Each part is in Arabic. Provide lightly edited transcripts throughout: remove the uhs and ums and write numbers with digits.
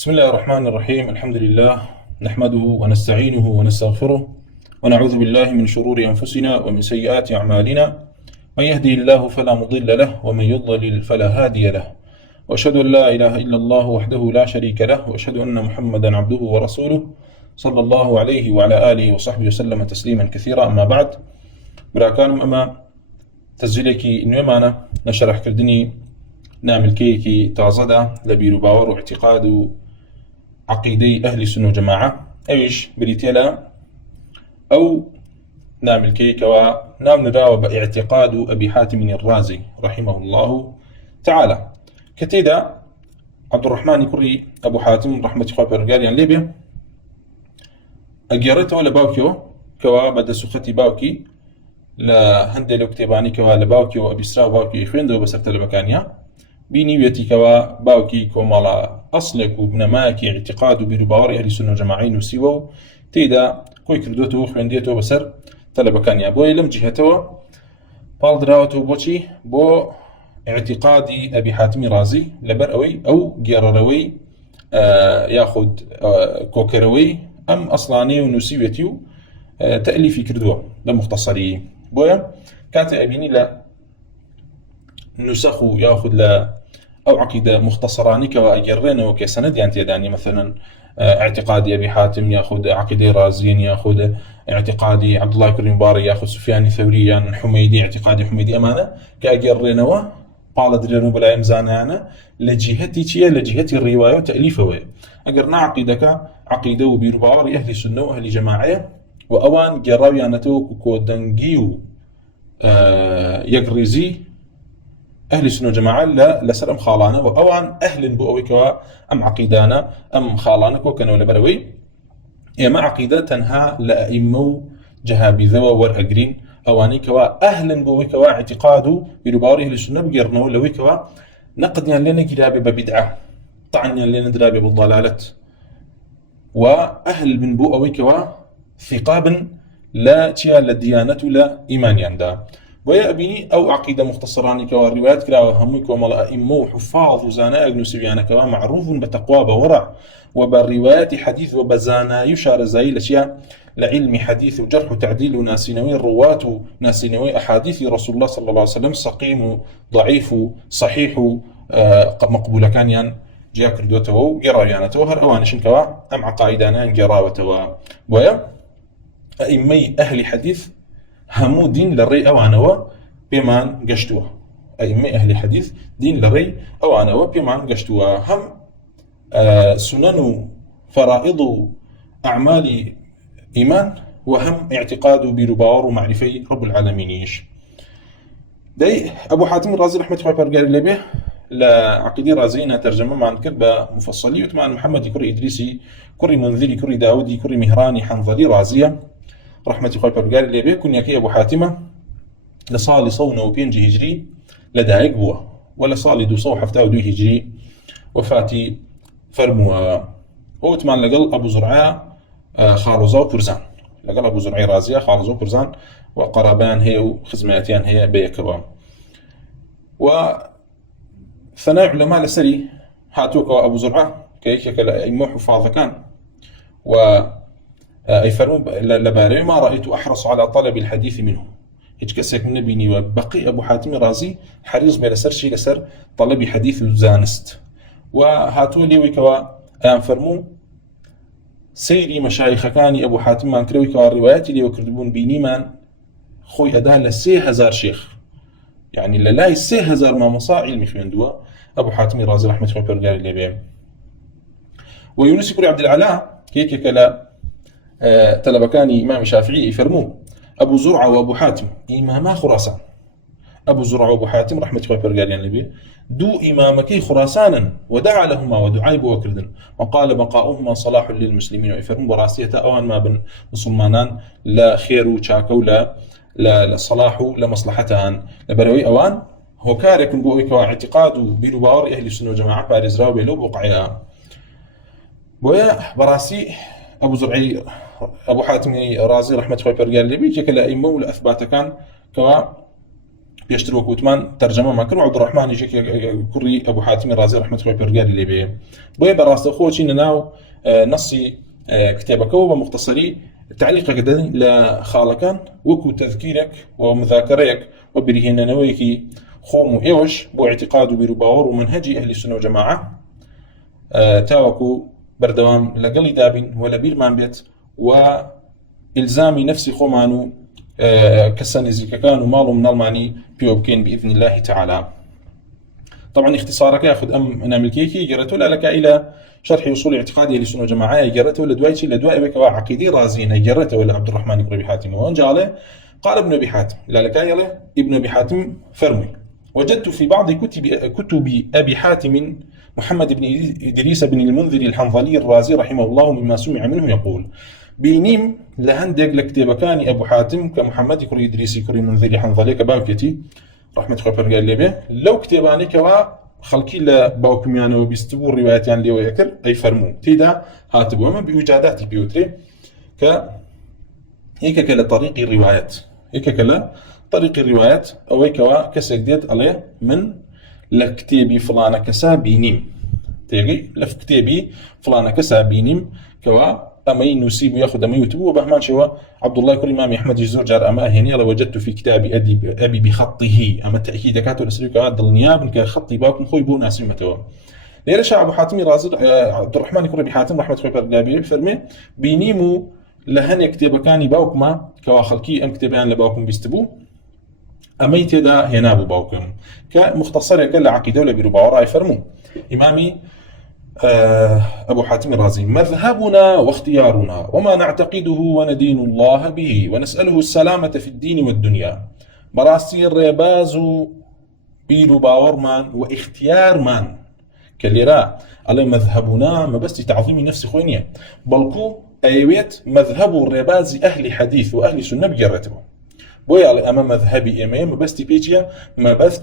بسم الله الرحمن الرحيم. الحمد لله نحمده ونستعينه ونستغفره ونعوذ بالله من شرور أنفسنا ومن سيئات أعمالنا. من يهدي الله فلا مضل له ومن يضلل فلا هادي له، وأشهد أن لا إله إلا الله وحده لا شريك له، وأشهد أن محمدا عبده ورسوله صلى الله عليه وعلى آله وصحبه وسلم تسليما كثيرا. أما بعد، براكانم أما تسجيلێکی نوێمانە نەشەرەحکردنی ناملکەیەکی تازەدا لە بیر و باوەڕ و اعتقاد و عقیدەی ئەهلی سنە و جەماعە. ئەویش بریتە لە ئەو ناملکەیەکەوە ناونراوە بە اعتقاد ئەبی حاتم الرازي رحمه الله تعالى، کە تێیدا عەبدوڕەحمانی کوڕی ئەبوو حاتم ڕەحمەتی خوا پەروەردگاریان لێ بێ ئەگێڕێتەوە لە باوکیەوە کەوا بە دەسوخەتی باوکی لە هەندێک لەو کتێبانی کەوا لە باوکیەوە ئەبیسرا و باوکی خوێندەوە بەسەر تەلەبەکانیە، بینی وێتیکەوە باوکی کۆمەڵە ئەسڵێک و بنەمایەکی اعتقاد و بیر و باوەڕی ئەهلی سونە و جەماعەی نووسیوە و تێیدا کۆی کردوێتەوە خوێندێتەوە بەسەر تەلەبەکانیە. بۆیە لەم جیهەتەوە پاڵدراوەتەوە بۆچی؟ بۆ اعتقادی ئەبی حاتمی رازی لەبەر ئەوەی ئەو گێڕەرەوەی یاخود کۆکەرەوەی ئەم ئەسڵانەی و نووسیوێتی و تەئلیفی کردووە لە مختصری. بۆیە کاتێ ئەبینی لە نوسەخ و یاخود لە ئەو عقیدە مختصرانی کەوا ئەگەڕێنەوە کە سەنەدیان تێدانی، مثلا اعتقادی ئەبی حاتم یاخود عقیدەی رازیین یاخود اعتقادی عەبدوڵڵای کوڕی مبارەک یاخود سوفیانی ثەوری یان حومەیدی اعتقادی حومەیدی، ئەمانە کە ئەگەڕێنەوە پاڵە درێن و بەلای ئەم زانایانە لە جیهەتی چییە؟ لە جیهەتی ڕیوایە و تەئلیفەوەیە. ئەگەر نا عقیدەکە عقیدە و بیر و باوەڕی ئەهلی سونە و ئەهلی جەماعەیە و ئەوان گێڕاویانەتەوە و کۆدەنگی و یەکڕێزی ئەهلی سونە و جەماعە لەسەر ئەم خاڵانە، و ئەوان ئەهلن بۆ ئەوەی کەوا ئەم عقیدانە ئەم خاڵانە کۆکەنەوە لەبەرەوەی ئێمە عقیدە تەنها لە ئەئیمە و جەهابیزەوە وەرئەگرین، ئەوانەی کەوا ئەهلن بۆ ئەوەی کەوا اعتقاد و بیر و باوەڕی ئەهلی سونە بگێڕنەوە لەوەی کەوا نەقدیان لێ نەگیرابێ بە بیدعە، طعنیان لێ نەدرابێ بە ضەلالەت، و ئەهل بن بۆ ئەوەی کەوا ثقا بن لە چیا لە دیانەت و لە ئیمانیاندا. بۆیە ئەبینی ئەو عقیدە مختصرانی کەوا ڕیوایەت کراوە هەمووی کۆمەڵە ئەئیمە و حوفاظ و زانایەک نووسیویانەکەوا معروفن بە تەقوا بە وەڕع و بە ڕیوایەتی حەدیث و بە زانایی و شارەزایی لە چیا لە عیلمی حەدیث و جەرح و تەعدیل و ناسینەوەی ڕوات و ناسینەوەی ئەحادیثی ڕەسوول الله صلی الله علیه وسلم سەقیم و ضعیف و صحیح و مەقبولەکانیان جیا کردوێتەوە و گێڕاویانەتەوە، هەر ئەوانشن کەوا ئەم عەقایدانیان گێڕاوەتەوە. بۆیە ئەئیمەی ئەهلی حەدیث هەموو دین لە ڕێی ئەوانەوە پێمان گەشتووە، ئەئیمەی ئەهلی حەدیث دین لە ڕێی ئەوانەوە پێمان گەشتووە، هەم سنن و فەرائض و ئەعمالی ئیمان و هەم اعتقاد و بیر و باوەڕ و معرفەی رب العالمینیش. دەی ئەبوو حاتم رازی ڕەحمەتی خوای پەروەردگاری لێ بێ لە عقیدەی رازیینە تەرجەمەمان کرد بە مفەسەلی، وتمان محەممەدی کوڕی ئیدریسی کوڕی منذری کوڕی داودی کوڕی میهرانی حەنظەلی رازیە ڕەحمەتی خوای پەروەردگاری لێ بێ. کونیەکەی ئەبوو حاتمە لە ساڵی 195 هیجری لەدایک بووە و لە ساڵی 272 هیجری وفاتی فەرمووە. وتمان لەگەڵ ئەبوو زورعە خاڵۆزا و پورزان، لەگەڵ ئەبوو زورعی رازیە خاڵۆزا و پورزان و قەرابەیان هەیە و خزمەتیان هەیە بەیەکەوە. و ثەنای عولەما لەسەری هاتووەکەوە ئەبوو زورعە کە یەکێکە لە ئەئیمە حوفاظەکان، و ئەیفەرموو لەبارەوەی ما رأيت أحرص على طلب الحديث منه، هیچ کەسێک نەبینی و بەقی ئەبوو حاتمی رازی حەریص بێ لەسەر چی؟ لەسەر طلبی حەدیث و زانست. و هاتووە لێوەی کەوا ئەیان فەرموو سەیری مەشایخەکانی ئەبوو حاتممان کرەوەی کەوا ڕیوایەتی لێوە کردبوون، بینیمان خۆی ئەدا لە 3000 شێخ، یعنی لە لای 3000 مامۆسا عیلمی خوێندووە ئەبوو حاتمی رازی ڕەحمەتی خوای پەروەردگاری لێ بێ. و یونسی کوڕی عەبدولعەلا کە یەکێکە لە تەلەبەکانی ئیمامی شافعی فەرموو ئەبوو زورعە و ئەبوو حاتم ئیماما خوراسان، ئەبوو زورعە و ئەبوو حاتم ڕەحمەتی خوای پەروەردگاریان لێ بێ دوو ئیمامەکەی خوراسانن وەدعا لەهما ودعای بۆ کردن وقال بقاؤهما صلاح للمسلمين، وفەرموو بەڕاستیەتە ئەوان ما بن مسلمانان لە خێر و چاکە و لە صلاح و لە مەصلحەتان، لەبەرەوەی ئەوان هۆکارێکن بۆ ئەوەی کەوا اعتقاد و بیر و باوەڕی ئەهلی سونە و جەماعە پارێزراوە بێ لەو بوقعەیە. بۆیە بەڕاستی ئەبوو زورعی ئەبوو حاتمی رازی ڕەحمەتی خوای پەروەردگاری لێ بێ یەکێکە لە ئەئیمە و لە ئەثباتەکان کەوا بيشتر وكوتمان ترجمة ما كانوا عبد الرحمن يجيك كري أبو حاتم الرازي رحمة الله برقاري اللي بيه بوي براست أخوه شين ناو نصي كتابك ومختصري تعليق قدر لخالكان وكو تذكيرك ومذاكرك وبرهن نويكي خوم إيوش بو اعتقاد برباور ومنهجي أهل السنة والجماعة تاوكو بردوام لقلي دابين ولا بيرمان بيت وإلزامي نفسي خومانو كسن زكاكان ومالو من الماني بيوبكين بإذن الله تعالى. طبعا اختصارك ياخذ نعمل كيكي جرته لك إلى شرح وصول اعتقادي لسنة جماعة جرته لدوايتي لدواء بك عقيدي رازين جرته ولا عبد الرحمن بن أبي حاتم وانجاله قال ابن أبي حاتم لا لك يله ابن أبي حاتم فرمي وجدت في بعض كتب أبي حاتم محمد بن إدريس بن المنذر الحنظلي الرازي رحمه الله مما سمع منه يقول بينيم لهندق لكتابكاني أبو حاتم كمحمد كري إدريسي كري منذري حنظلي كباوكتي رحمة خبر قال لي به لو كتاباني كوا خلقي لباوكم يعني وبيستبوا الروايات يعني اللي ويكر أي فرمو تيدا هاتبوا ما بوجادات بيوتري هيك كلا طريق الروايات هيك كلا طريق الروايات أو كوا كسجدت عليه من لكتابي فلانة كسابينيم تيجي لكتابي فلانة كسابينيم كوا أما ينسيب ياخذ أما يكتب وبهمان شوا عبد الله كل إمام أحمد جزور جار أما هني لو وجدت في كتاب أبي بخطه أما تأكيد كاتو الأسريك هذا النياب كخطي باكم خوي بو ناس متوا ليش أبو حاتم رازي عبد الرحمن كل أبي حاتم رحمة الله عليه فرمي بينيمو لهن يكتب كاني باوكما كواخلكي أم كتبان لباوكم بيستبو أما يتدا هنا أبو باوكم كمختصر يكل عقيدة ولا بيربع وراي فرمو إمامي أبو حاتم الرازي مذهبنا واختيارنا وما نعتقده وندين الله به ونسأله السلامة في الدين والدنيا براسي الريباز بيرو باورمان واختيار مان كاللي على مذهبنا ما بس تعظيم نفس خوينيا بلكو أيويت مذهب الريباز أهل حديث وأهل سنة بجرته بويا على أمام مذهبي إمام ما بس تبيتيا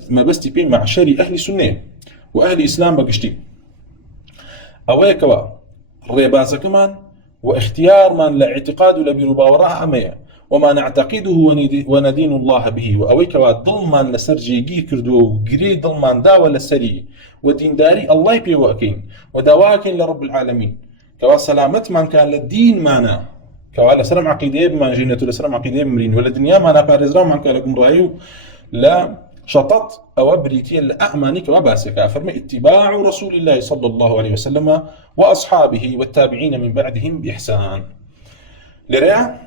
ما بس تبي معشري أهل سنة وأهل إسلام بقشتي أويكوا الريبازة كمان واختيار من لاعتقاد لبيربا وراء أمية وما نعتقده وندين الله به وأويكوا ضلمان لسرجيجي كردو قري ضلمان دا ولا سري ودين داري الله يبي وأكين ودواكين لرب العالمين كوا سلامت من كان للدين مانا كوا لسلام عقيدة بما جينة لسلام عقيدة بمرين ولا دنيا مانا بارزرا من كان لكم رأيو لا شطط أو بريتي الأأمانك وباسك فرمي اتباع رسول الله صلى الله عليه وسلم وأصحابه والتابعين من بعدهم بإحسان لريا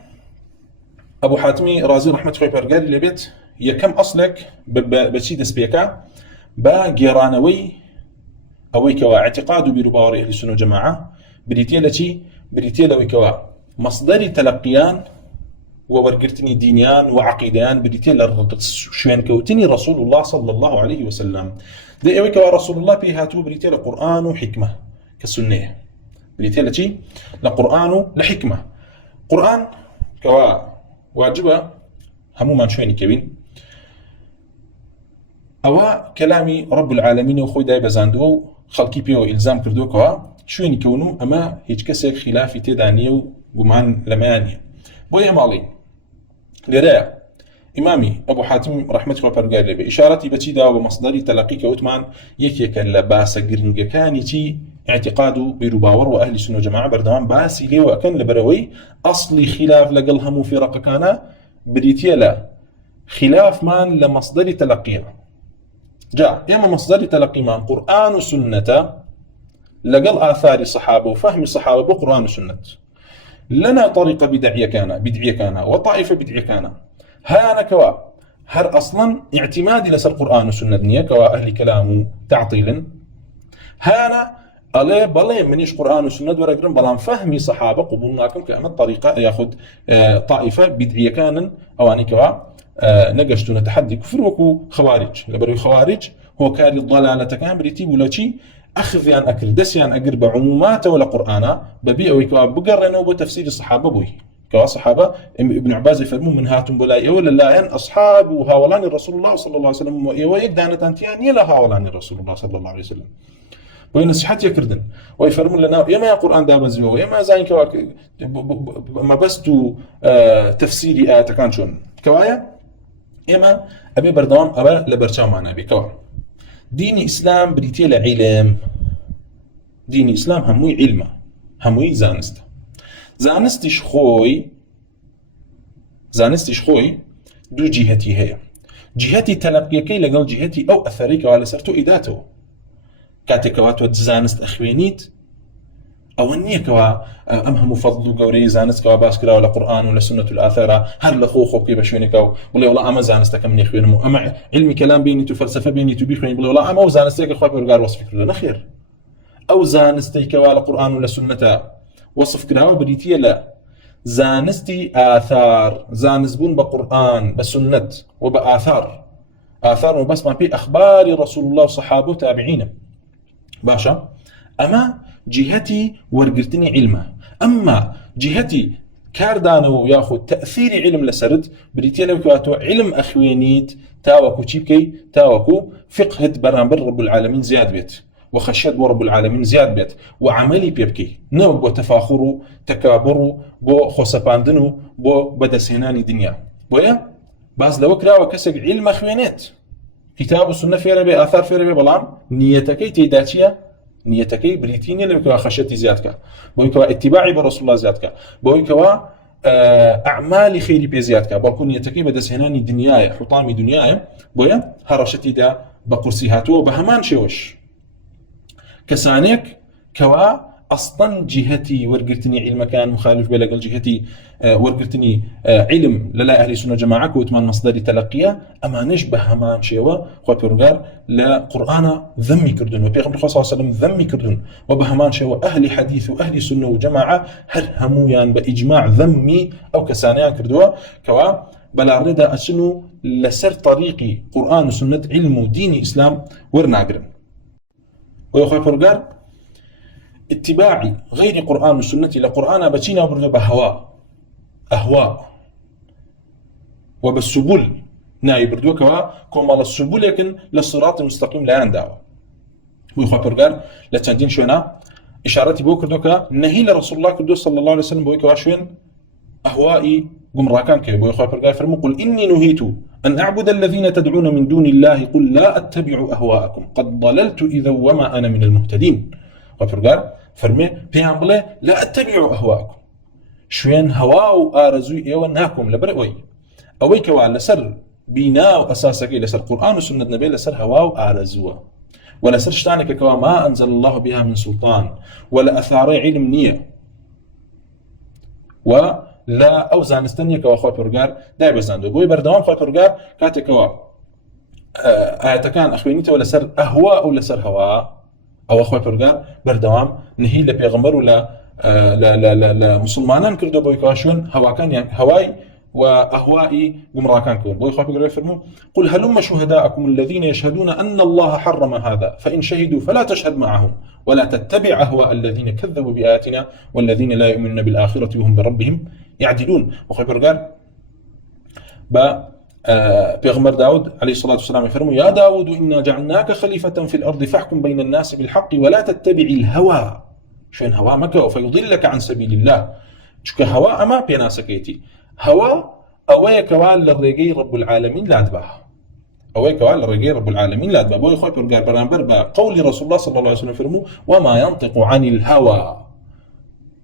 أبو حاتمي رازي رحمة الله برقال لبيت يكم أصلك بتشيد سبيكا باقرانوي أويكوا اعتقاد برباوري أهل السنة والجماعة بريتي لويكوا مصدر تلقيان وورقرتني دينيان وعقيدان بديتي شوين كوتني رسول الله صلى الله عليه وسلم دي اويكا رسول الله بيهاتو بريتي القرآن وحكمة كالسنة بريتي لتي لقرآن لحكمة قرآن كوا واجبة همو من شويني كوين أوا كلامي رب العالمين وخوي داي بزاندو خلقي بيو إلزام كردو كوا شويني كونو أما هيج كسك خلافي تدانيو قمان لماني بويا مالي لرأي إمامي أبو حاتم رحمة الله برقال بإشارتي بتيدا ومصدري تلقيك أوتمان يكيك اللباسة قرنجة كانتي اعتقاده برباور وأهل السنة والجماعة بردوان باسي لي وأكن لبروي أصلي خلاف لقلهم في رقكانا بريتيا لا خلاف مان لمصدر تلقيها جاء يما مصدر تلقي مان قرآن وسنة لقل آثار الصحابة وفهم الصحابة بقرآن وسنة لنا طريقة بدعية كان وطائفة بدعية كان هانا كوا هر أصلا اعتمادي لسر القرآن والسنة دنيا كوا أهل كلام تعطيل هانا ألا بلا منيش قرآن والسنة ورقرن بلان فهمي صحابة قبولناكم كأمد طريقة ياخد طائفة بدعية كان أواني كوا نقشتو نتحدي كفر وكو خوارج لبروي خوارج هو كاري الضلالة كان بريتي ولا شي أخذ يعني أكر دس يعني أقر بعمومات ولا قرآن ببيع ويكوا بقرن وبتفسير الصحابة بوي كوا صحابة ابن عباس يفرمون من هاتم بلاي ولا لا أن أصحاب وهاولان الرسول الله صلى الله عليه وسلم ويقدان تنتيان يلا هاولان الرسول الله صلى الله عليه وسلم وين صحت يكردن ويفرمون لنا يما القرآن دا بزيو يما زين كوا ما بستو تفسيري آيات كان شون كوايا إما أبي بردوام أبا لبرشاو معنا بكوا ديني إسلام بريتي لعلم ديني إسلام هموي علمه هموي زانسته زانستش خوي دو جهتي هي جهتي تلقيكي لقل جهتي أو أثريك وعلى سرتو إداته كاتكواتو زانست أخوينيت أو أنيكوا أمهم فضل قوري زانست كوا باسكرا ولا قرآن ولا سنة الآثار هر لخو خوكي بشوينكوا ولا والله أما زانستك من يخوينمو أما علمي كلام بيني فلسفة بيني بيخوين بلا والله أما زانستك أخوي برقار وصف كرا نخير أو زانستيك ولا قرآن ولا سنة وصف كرا بريتيا لا زانستي آثار زانسبون بقرآن بسنة وبآثار آثار وبس ما في أخبار رسول الله وصحابه تابعين باشا أما جهتي ورقرتني علمه أما جهتي كاردانو ياخذ تأثير علم لسرد بريتيا لو كاتو علم أخوينيت تاوكو تشيبكي تاوكو فقه برامبر رب العالمين زياد بيت وخشيت بو رب العالمين زياد بيت وعملي بيبكي نو بو تفاخرو تكابرو بو خوسباندنو بو بدسيناني دنيا بويا باز لو كراو كسق علم أخوينيت كتاب السنة في ربي آثار في ربي بلام نيتكي تيداتيا نيتكي بريتيني لو خشيتي زيادك بويكوا اتباعي برسول الله زيادك بويكوا أعمال خيري بزيادك بكون نيتكي بدسيناني دنياي حطامي دنياي بويا هرشتي دا بقرسي هاتو بهمان شوش كسانك كوا أصلا جهتي ورقرتني علم كان مخالف بلقل جهتي ورقرتني علم للا أهل سنة جماعة كوتمان مصدري تلقية أما نشبه همان شيوا خو بيرغار لقرآن ذمي كردون وبيغمبر صلى الله عليه وسلم ذمي كردون وبهمان شيوا أهل حديث وأهل سنة وجماعة هر همويان بإجماع ذمي أو كسانيان كردوا كوا بلا ردا أسنو لسر طريقي قرآن وسنة علم ودين إسلام ورناقرم ويخوي بيرغار اتباعي غير قرآن والسنة لقرآن بتشينا وبرنا أهواء وبالسبل ناي بردوكوا كما السبل لكن للصراط المستقيم لا يندعو ويخبر قال لا تندين شونا إشارتي بو كردوكا نهي لرسول الله كردو صلى الله عليه وسلم بويكوا شوين أهوائي قمراكان كي بويخبر قال فرمو قل إني نهيت أن أعبد الذين تدعون من دون الله قل لا أتبع أهواءكم قد ضللت إذا وما أنا من المهتدين وفرقار فرمي بيان بلا لا أتبعوا أهواءكم شوين هواو آرزوي إيوه ناكم لبرئوي أويك وعلى سر بيناو أساسك لسر قرآن وسنة نبي لسر هواو آرزوه ولا سر شتانك كوا ما أنزل الله بها من سلطان ولا أثاري علم نية ولا أوزان استنيك وأخوة فرقار داي بزاندو بوي بردوان أخوة فرقار كاتك كوا آياتكان أخوينيته ولا سر أهواء ولا سر هواء أو أخوة فرقار بردوام نهي لبيغمبر ولا لا مسلمانان كردو بوي كاشون هواكان يعني هواي وأهوائي قمراكان كون بوي أخوة فرقار يفرمو قل هلم شهداءكم الذين يشهدون أن الله حرم هذا فإن شهدوا فلا تشهد معهم ولا تتبع أهواء الذين كذبوا بآياتنا والذين لا يؤمنون بالآخرة وهم بربهم يعدلون أخوة فرقار بيغمبر داود عليه الصلاة والسلام يفرمو يا داود إنا جعلناك خليفة في الأرض فاحكم بين الناس بالحق ولا تتبع الهوى شين هوا مكة فيضلك عن سبيل الله شك هوا أما بيناسكيتي هوا أويك وعلى الرجي رب العالمين لا أتبعها أويك وعلى الرجي رب العالمين لا أتبعها بوي خوي برجع برامبر بقول رسول الله صلى الله عليه وسلم يفرمو وما ينطق عن الهوى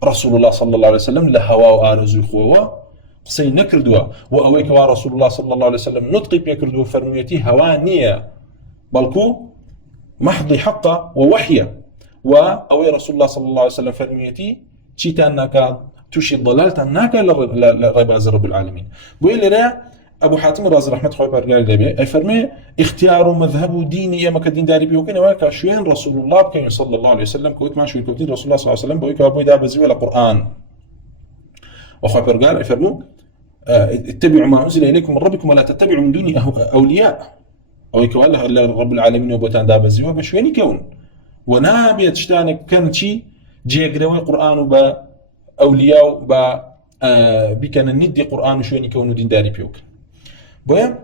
رسول الله صلى الله عليه وسلم لهوا وآرزو خوه قصي نكردوا وأويك ورسول الله صلى الله عليه وسلم نطقي بيكردوا فرميتي هوانية بلكو محض حقه ووحيه وأوي رسول الله صلى الله عليه وسلم فرميتي تشيتانك تشي ضلالتانك لرباز رب العالمين بويل رأى أبو حاتم الرازي رحمة الله برقال دبي أي فرمي اختيار مذهب ديني يا مكدين داري بيوكين وكا شوين رسول الله كان صلى الله عليه وسلم كويت ما شوين كوتين رسول الله صلى الله عليه وسلم بويك أبوي دابزي ولا قرآن وأخوة برقال يفرموا اتبعوا ما أنزل إليكم من ربكم ولا تتبعوا من دون أولياء أو يكوالله رب العالمين وبوتان دابزي وبشوين كون ونابية تشتانك كان شي جيقروي قرآن وبأولياء بكان الندي قرآن وشوين يكونوا دين داري بيوك بويا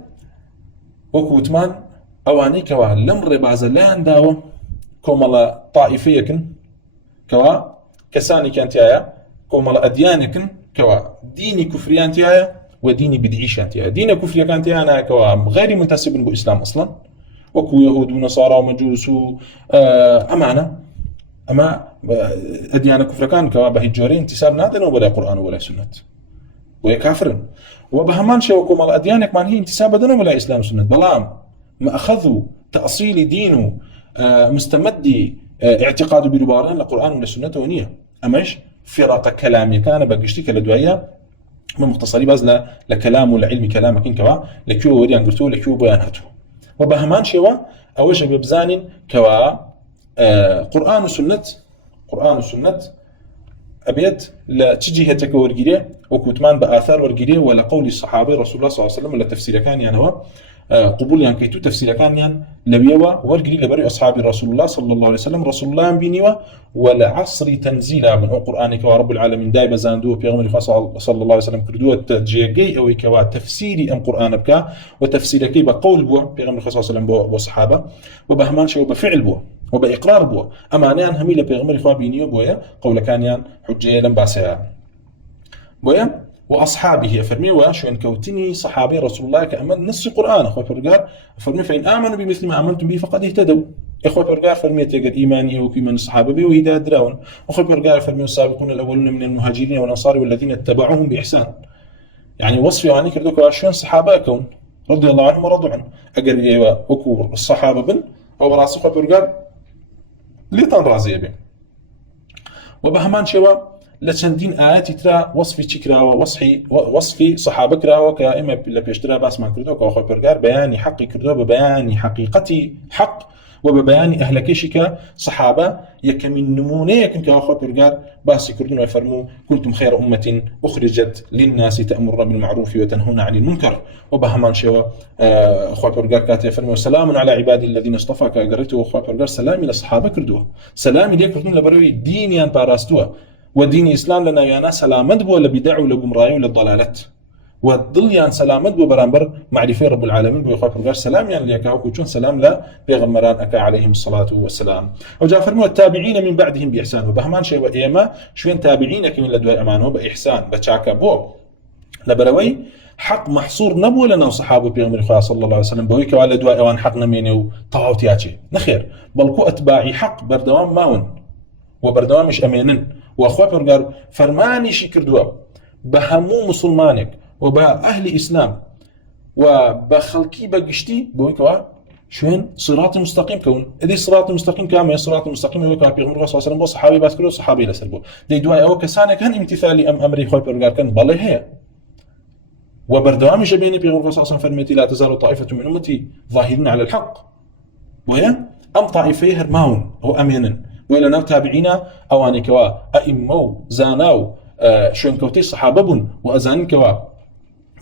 وكوتمان أواني كوا لمر بازلان داو كومالا طائفيكن كوا كساني كانت يايا كومالا أديانكن كوا ديني كفريان تيايا وديني بدعي شانتها دين كفر كانت أنا كوا غير منتسب بالإسلام أصلا وكو يهود ونصارى ومجوس أمانة أما أديان كفر كان كوا بهجوري انتساب نادنا ولا قرآن ولا سنة ويكافر وبهمان شوكم الأديان كمان هي انتساب دنا ولا إسلام وسنة بلام ما أخذوا تأصيل دينه مستمدي اعتقاد بربارين لقرآن ولا سنة ونية أماش فرق كلامي كان بقشتك لدوية من مختصري بس لكلام والعلم كلامك إنكوا لكيو وريان قرتو لكيو بياناته وبهمان شوا أوش ببزان كوا قرآن وسنة أبيت لا تجي هتك ورجليه وكتمان بآثار ورجليه ولا قول الصحابة رسول الله صلى الله عليه وسلم ولا تفسير كان يعني هو قبول يعني كيتو تفسير كان يعني لبيوا ورجلي لبري أصحاب رسول الله صلى الله عليه وسلم رسول الله بينيوا ولا عصر تنزيلا من قرآنك ورب العالمين دائما زاندو بيغمر صلى الله عليه وسلم كردوه تجيجي أو كوا تفسيري أم قرآن بك وتفسير كي بقول بو بيغمر صلى الله عليه وسلم بو صحابة وبهمان شو بفعل بو وبإقرار بو أما نيان هميلة بيغمر إخوة بينيو بويا قول كان يان حجية لم باسها بويا وأصحابه فرمي وشو إن كوتني صحابي رسول الله كأمن نص القرآن أخوة فرقار فرمي فإن آمنوا بمثل ما آمنتم به فقد اهتدوا إخوة فرقار فرمي تجد إيماني وكمن الصحابة به وهداية دراون أخوة فرقار فرمي السابقون الأولون من المهاجرين والأنصار والذين اتبعوهم بإحسان يعني وصفي يعني كردوك وشون صحابة كون رضي الله عنهم ورضوا عنه أجر إيوا وكور الصحابة بن أو راس أخوة فرقار ليتان رازية به وبهمان شوا لچندین آیاتی ترا وصفی چکرا و وصفی صحابه کرا و که اما لپیشترا باس ما کردو که آخوی پرگار بیانی حقی کردو ببیانی حقیقتی حق و ببیانی اهلکشی که صحابه یکمین نمونه یکن که آخوی پرگار باسی کردون و فرمو کنتم خیر امت اخرجت للناس تأمر بالمعروف وتنهون عن المنكر وبهمان شوا آخوی پرگار کاتی فرمو سلام على عبادي الذين اصطفى که اگرتو آخوی پرگار سلامی لصحابه کردو سلامی لی کردون لبروی دینیان پاراستوه ودين الإسلام لنا يانا سلامت بو لبدع ولا بمراي ولا ضلالات والضل يان سلامت بو برانبر معرفة رب العالمين بو يخاف رجال سلام يان ليكاو كوتشون سلام لا بيغمران أكا عليهم الصلاة والسلام أو جافر مو التابعين من بعدهم بإحسان وبهمان شيء وإيما شوين تابعين كمن لدواء أمانه بإحسان بتشاكا بو لبروي حق محصور نبو لنا وصحابه بيغمر خواه صلى الله عليه وسلم بويك وعلى دواء أوان حقنا مينيو طاوتياتي نخير بلكو أتباعي حق بردوام ماون وبردوامش أمينن وأخوة برقار فرماني شي كردوا بهمو مسلمانك وبأهل إسلام وبخلقي بقشتي بويكوا شوين صراط مستقيم كون إذا صراط مستقيم كامل صراط مستقيم هو كابي غمر صلى الله عليه وسلم صحابي بس كله صحابي لسلبو دي دواء أو كسانة كان امتثالي أمري خوي برقار كان بالله هي وبردوامي جبيني بيغمر صلى الله عليه وسلم فرميتي لا تزال طائفة من أمتي ظاهرين على الحق ويا أم طائفة هرماون هو أمينا ولا تابعينا أواني كوا أئمو زاناو شون كوتي صحابة بن وأزانين كوا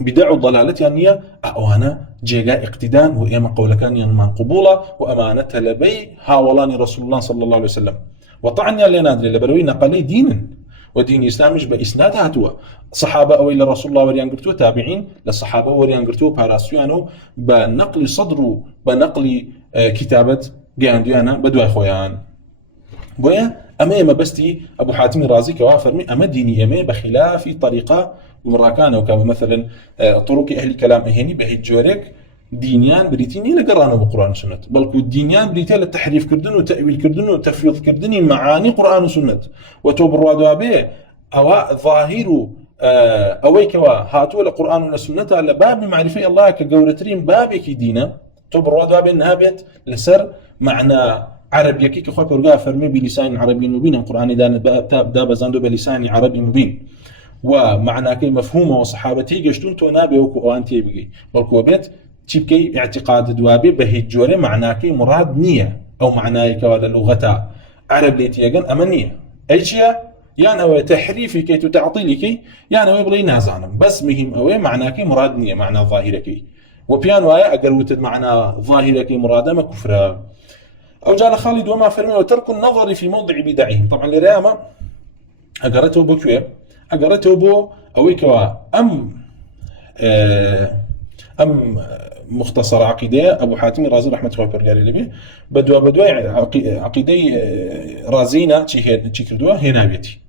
بدعوا الضلالة يعني أوانا جيغا اقتدان وإما قول كان ينمان قبولة وأمانة لبي هاولاني رسول الله صلى الله عليه وسلم وطعني لنا ندري لبروي نقلي دينا ودين إسلامش بإسناد هاتوا صحابة أو إلى رسول الله وريان قرتو تابعين للصحابة وريان قرتو باراسيانو بنقل صدرو بنقل كتابة جانديانا بدو أخويان بويا أما بستي أبو حاتم الرازي كوافرمي أما ديني أما بخلاف طريقة مراكانة وكما مثلا طرق أهل كلام هني بهجورك دينيان بريتيني لقرانه بقرآن وسنة بل كود دينيان بريتي للتحريف كردن وتأويل كردن وتفويض كردن معاني قرآن وسنة وتوبر به أو ظاهر أوي كوا هاتوا لقرآن وسنة لباب معرفة الله كجورترين بابك دينا توبر به إنها بيت لسر معنى عرب يكيك أخوة برقاء فرمي بلسان عربي مبين القرآن دا بزاندو بلسان عربي مبين ومعنى كي مفهومه وصحابتي قشتون تونابي وكو أوانتي بقي بلكو بيت تيبكي اعتقاد دوابي بهجوري معنى كي مراد نية أو معنى كوالا لغتا عرب ليتيقن أمنية أي شيء يعني أوي تحريفي كي تتعطيلي كي يعني أوي بلي نازانم بس مهم أوي معنى كي مراد نية معنى ظاهرة كي وبيان وايا أقروتد معنى ظاهرة كي مرادة ما كفرة أو جعل خالد وما فرمي وترك النظر في موضع بدعهم طبعا لرياما أقرته بو كوي أقرته بو أوي كوا أم مختصر عقيدة أبو حاتم الرازي رحمة الله برقالي لبي بدوا عقيدة رازينا تشي كردوا هنا بيتي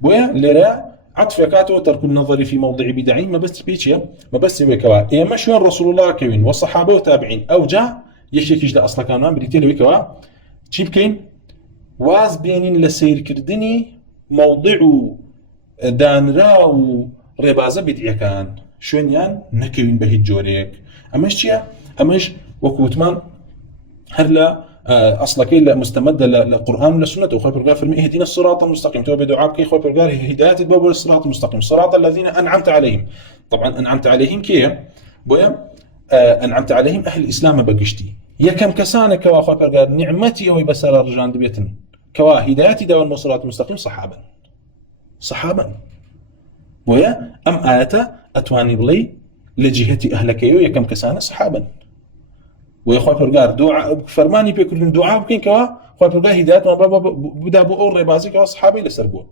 بويا لرا عطفكات وترك النظر في موضع بدعين ما بس بيتشيا ما بس ويكوا إيه مش وين رسول الله كوين والصحابة وتابعين أو جاء يشيكيش ده أصلا كانوا بريتيل ويكوا تشيب كين واز بينين لسير كردني موضع دانرا وربازة بدعية كان شوين يان نكوين به الجوريك أمش تيا أمش وكوتمان هلا اصلا كي مستمد للقران والسنه وخوي برغار فرمي اهدنا الصراط المستقيم تو بدعاء كي خوي برغار هدايه الباب الصراط المستقيم صراط الذين انعمت عليهم طبعا انعمت عليهم كي بويا انعمت عليهم اهل الاسلام بقشتي يا كم كسانك كوا خوي برغار نعمتي هو بسر رجان دبيتن كوا هدايتي دو الصراط المستقيم صحابا بويا ام ايته اتواني بلي لجهتي اهلك يا كم كسانه صحابا ويخوي فرقار دعاء فرماني بيكون دعاء بكين كوا خوي فرقار هدايات ما بدا بو اور ربازي كوا صحابي لسربو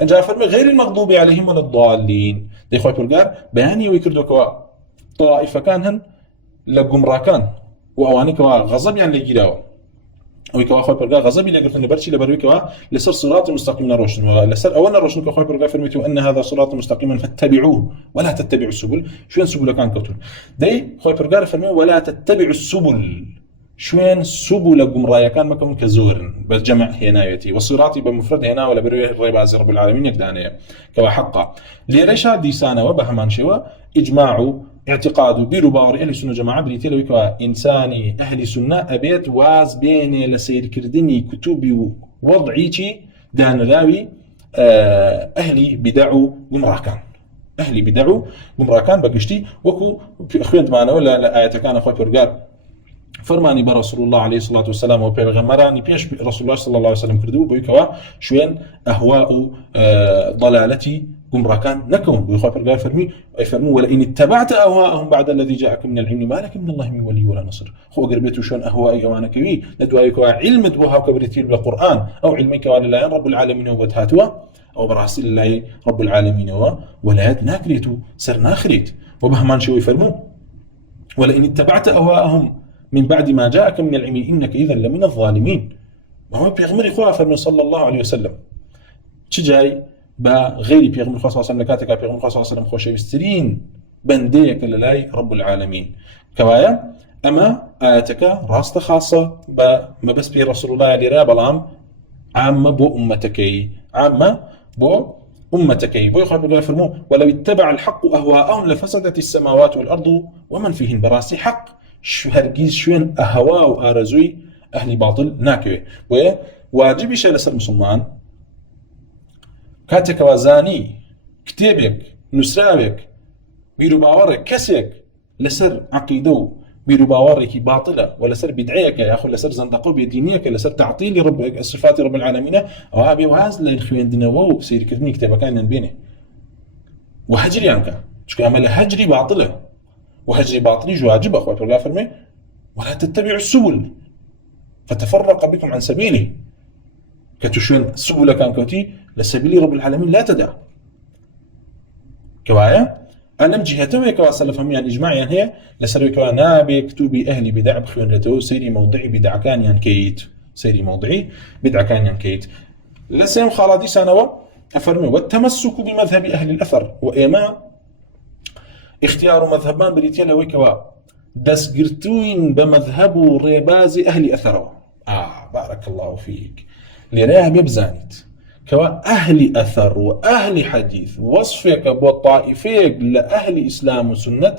ان جاء فرمي غير المغضوب عليهم ولا الضالين دي خوي فرقار بياني ويكردو كوا طائفه كانهن لقمراكان واواني كوا غضب يعني لجيراو ويكوا خوي فرقار غضب اللي قلت برشي لبروي كوا لسر صراط مستقيم روشن لسر اولا روشن خوي فرقار فرميتو ان هذا صراط مستقيم فاتبعوه ولا تتبعوا السبل شوين سبل كان كتر دي خوي فرقار فرمي ولا تتبعوا السبل شوين سبل قمرايا كان مكم كزور بالجمع هنايتي والصراط بمفرد هنا ولا بروي الرباز رب العالمين يقدانيا كوا حقا ليريشا ديسانه وبهمان شوا اجماع اعتقاد بيروبار اهل السنه جماعه بريتيل ويكوا انساني اهل سنه ابيت واز بين لسير كردني كتبي وضعيتي دان راوي اهلي بدعوا قمراكان اهلي بدعوا قمراكان بقشتي وكو اخوان معنا ولا ايه كان اخوي برغار فرماني برسول الله عليه الصلاه والسلام وبيغمراني بيش رسول الله صلى الله عليه وسلم كردو بيكوا شوين اهواء ضلالتي قمراكان نكون بيخوي برغار فرمي ولئن اتبعت اهواءهم بعد الذي جاءك من العلم ما لك من الله من ولي ولا نصر خو قربيتو شلون اهوائي وانا كوي ندوايك علم دوها كبرتيل بالقران او علمك ولا لا رب العالمين وبتهاتوا او براسل الله رب العالمين ولا ناكريتو سر ناخريت وبهمان شو يفرمون ولئن اتبعت اهواءهم من بعد ما جاءك من العلم انك اذا لمن الظالمين وهو بيغمر اخوه فرمي صلى الله عليه وسلم تجاي بغير بيغمر خاصة صلى الله عليه وسلم بيغمر خاصة صلى الله عليه وسلم خوشي بسترين بنديك للاي رب العالمين كوايا أما آياتك راست خاصة ما بس بي رسول الله عليه راب العام عامة بو أمتكي عامة بو أمتكي بو يخبر فرمو ولو اتبع الحق أهواءهم لفسدت السماوات والأرض ومن فيهن براسي حق شو هرجيز شوين أهواء وآرزوي أهل باطل ناكوي وواجب شيء لسر مسلمان كاتك وزاني كتابك نسراوك بيرو باورك كسك لسر عقيدو بيرو باورك باطلة ولا سر بدعيك يا أخو لسر زندقو بدينيك لسر تعطيل رب صفات رب العالمين أو أبي وهاز للخوين دنوو سير كتني كتابك كان بينه وهجري عنك شو عمل هجري باطلة وهجري باطلي جواجب أخوة فرمي ولا تتبعوا السبل فتفرق بكم عن سبيله كتشون سبل كان كوتي لسبيل رب العالمين لا تدع كوايا أنا بجهته كوا سلفهم يعني إجماع يعني هي لسروي كوا نابي كتبي أهلي بدع بخيون رتو سيري موضعي بدع كان ينكيت سيري موضعي بدع كان ينكيت لسيم خالدي سنوا أفرمي والتمسك بمذهب أهل الأثر وإما اختيار مذهبان بريتيا لوي كوا دسقرتوين بمذهب ريباز أهل أثروا بارك الله فيك لريها ببزانت كوا أهل أثر وأهل حديث وصفك بطائفيك لأهل إسلام وسنة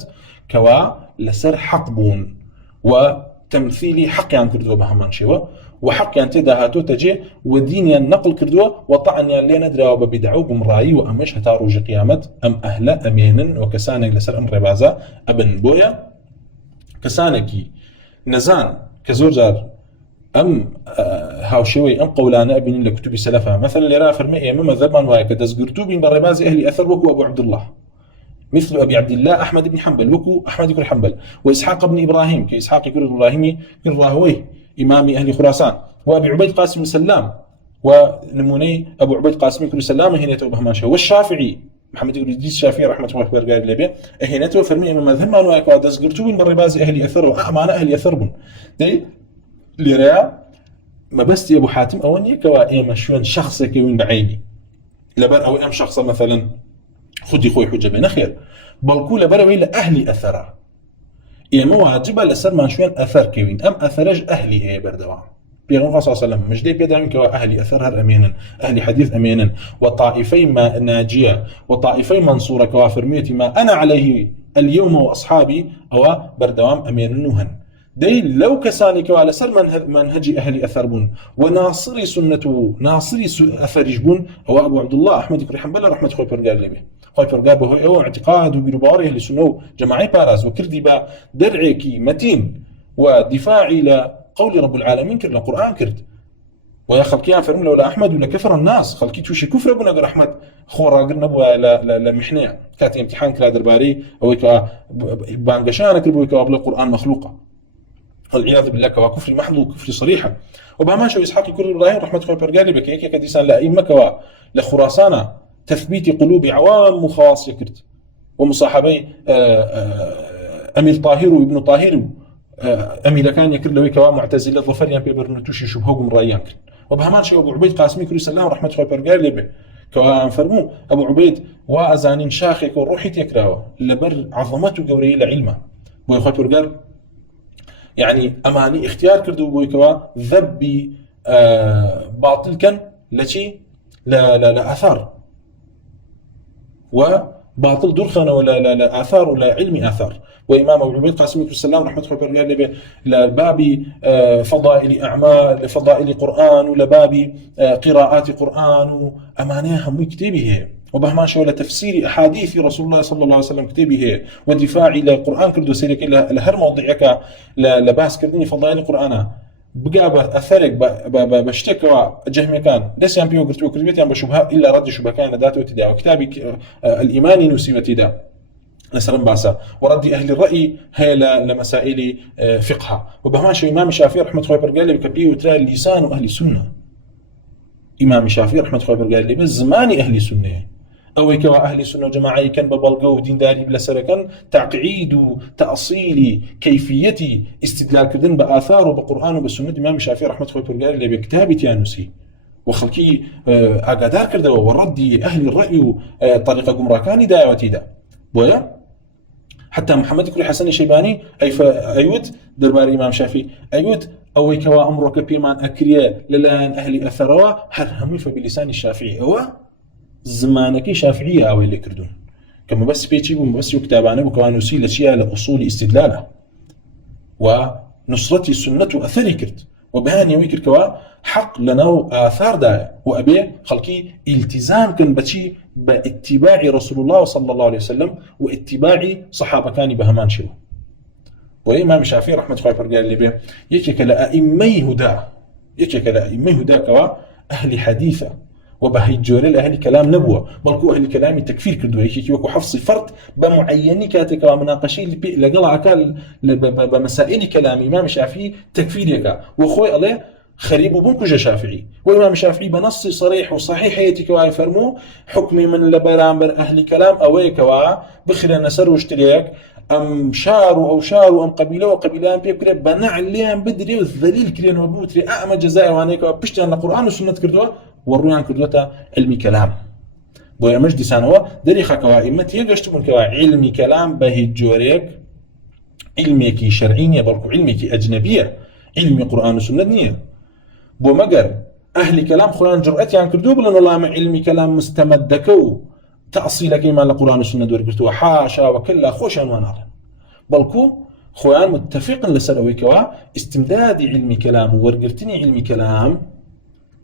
كوا لسر حقبون وتمثيلي حق يعني كردوا بهمان شوا وحق يعني تداهاتو تجي ودين النقل كردوا وطعن يعني ندرا وببدعو بمراي وأمش هتاروج قيامة أم أهل أمينا وكسانك لسر أم ربازة أبن بويا كسانكي نزان كزورجار أم هاوشوي أم قولانا ابن لكتب سلفها مثلا اللي رأى فرمي أمام ذبان وايك دزقرتو بين برباز أهل أثر وكو أبو عبد الله مثل أبي عبد الله أحمد بن حنبل وكو أحمد بن حنبل وإسحاق بن إبراهيم كإسحاق يقول إبراهيمي كن راهويه إمام أهل خراسان وأبي عبيد قاسم السلام ونموني أبو عبيد قاسم كل سلام هنا توبه ما شاء والشافعي محمد بن إدريس الشافعي رحمة الله عليه قال لي هنا تو فرمي أمام ذبان وايك دزقرتو بين برباز أهل أثر وأعمى أهل أثر بن دي لريا ما بس يا ابو حاتم اوني كوا ايما شلون شخصك وين بعيني لبر أو أم شخص مثلا خدي خوي حجة بين خير بلكو لبر ويلا أهلي أثره ئێمە واجبە لەسەرمان شوێن ئەثەر کەوین ئەم ئەثەرەش ئەهلی هەیە بەردەوام پێغەمبەر صلی الله علیه و سلم مژدەی پێداوین کەوا ئەهلی ئەثەر هەر ئەمێنن ئەهلی حەدیث ئەمێنن و طائفەی ناجیە و طائفەی منصورە کەوا فەرموویەتی ما أنا عليه اليوم وأصحابي ئەوە بەردەوام ئەمێنن و هەن دەی لەو کەسانی کەوا لەسەر منهجی ئەهلی ئەثەر بوون و ناصری سنت و ناصری ئەثەریش بوون ئەوە ئەبو عەبدوڵڵاه ئەحمەد کوڕی حەنبەل ڕەحمەت خۆی پەروەردگار لێبێ خۆی پەروەردگار بەهۆی ئەوە اعتقاد و بیرروباڕی ئەهلی سونە و جەماعەی پاراز و کردی بە دەرعێکی مەتین ودفاعي لقول رب العالمين كرد القرآن كرد ويا خلقيان فرم لولا أحمد ولا كفر الناس خلقي توشي كفر ابن أقر أحمد خورا قرنا بوا لمحنية كاتي امتحان كلا درباري أو يكا بانقشانا كربو يكا أبلا القرآن مخلوقة والعياذ بالله كوا كفر محض وكفر صريحة وبما شو إسحاقي كل إبراهيم رحمة الله برقالي بك هيك كديسان لأئمة كوا لخراسانا تثبيت قلوب عوام وخواص يكرد ومصاحبي أمير طاهر وابن طاهر أمير كان يكر لوي كوا معتزلة ظفريان بيبرن توشي شبههم رأيان كرد وبهمان شو أبو عبيد قاسمي كل سلام رحمة الله برقالي به كوا فرمو أبو عبيد وأزانين شاخك وروحي تكراوه لبر عظمته قوري لعلمه بو يخوي برقال يعني أماني اختيار كردو بو كوا ذبي باطل كان لشي لا أثار وباطل درخنا ولا آثار ولا علم آثار وإمام أبو عبيد قاسم بن سلام رحمة الله عليه لباب فضائل أعمال فضائل قرآن ولباب قراءات قرآن وأمانيها مو كتابه وبهمان شو لتفسير أحاديث رسول الله صلى الله عليه وسلم كتابه ودفاع إلى القرآن كردو سيرك إلى هر موضعك لباس كردني فضائل القرآن بقى أثرك بشتكوا جهمي كان ليس ينبيه قرتوا كربيت يعني بشبهة إلا رد شبهة كان ذاته وتدا وكتابك الإيماني نسيمة تدا نسلم باسا ورد أهل الرأي هي لمسائل فقهها وبهمان شو إمام الشافعي رحمة الله برقال بكبيه وترى لسان أهل السنة إمام الشافعي رحمة الله برقال لي بالزمان أهل السنة أو كوا أهل السنة وجماعي كان ببلغو دين داري بلا سركن تعقيد تأصيل كيفية استدلال كردن بآثار وبقرآن وبالسنة إمام الشافعي رحمة الله برقال لي بكتابة يانوسي وخلقي أقدار كرده وردي أهل الرأي طريقة قمراكاني داوتي دا بويا حتى محمد كري حسن الشيباني أيود دربار إمام شافعي أيود أو كوا أمرك بيمان أكريا للان أهل أثروا هل همي فبلسان الشافعي أو زمانك شافعية أو اللي كردون كما بس بيجيبون بس يكتابانه وكانوا سيل أشياء لأصول استدلاله ونصرتي السنة أثري كرد وبهاني ويكر كوا حق لنا آثار دا وأبي خلقي التزام كان بشي باتباع رسول الله صلى الله عليه وسلم واتباع صحابة كان بهمان شو وإمام الشافعي رحمة الله برقال اللي به يكيك لأئمي هدا كوا أهل حديثة وبهي الجوري لأهل كلام نبوة بلكو أهل كلامي تكفير كردو يكيك وكو حفص فرد بمعيني كاتك ومناقشي لقلع كال بمسائل كلام إمام الشافعي تكفير يكا وخوي الله خريب بنكو شافعي وإمام الشافعي بنص صريح وصحيح يتك ويفرمو حكمي من لبرامبر أهل كلام أويك بخير نسر واشتريك أم شاروا أو شاروا أم قبيلة وقبيلان بيكري بنع الليان بدري والذليل كريان وبوتري أعمى جزائي وانيك وبشتي أن القرآن والسنة كردوه ورويان كردوه علمي كلام بويا مجدي سانوا دريخة كوائمة يقشتبون كوا علمي كلام بهي الجوريك علميكي شرعينية بلكو علميكي أجنبية علمي قرآن والسنة نية بو مقر أهل كلام خلان جرأتي عن كردوه بلن الله مع علمي كلام مستمدكو تأصيلك إيمان لقرآن والسنة دور كرتوا حاشا وكلا خوش عنوانها بلكو خوان متفق لسروي كوا استمداد علمي كلام ورقرتني علمي كلام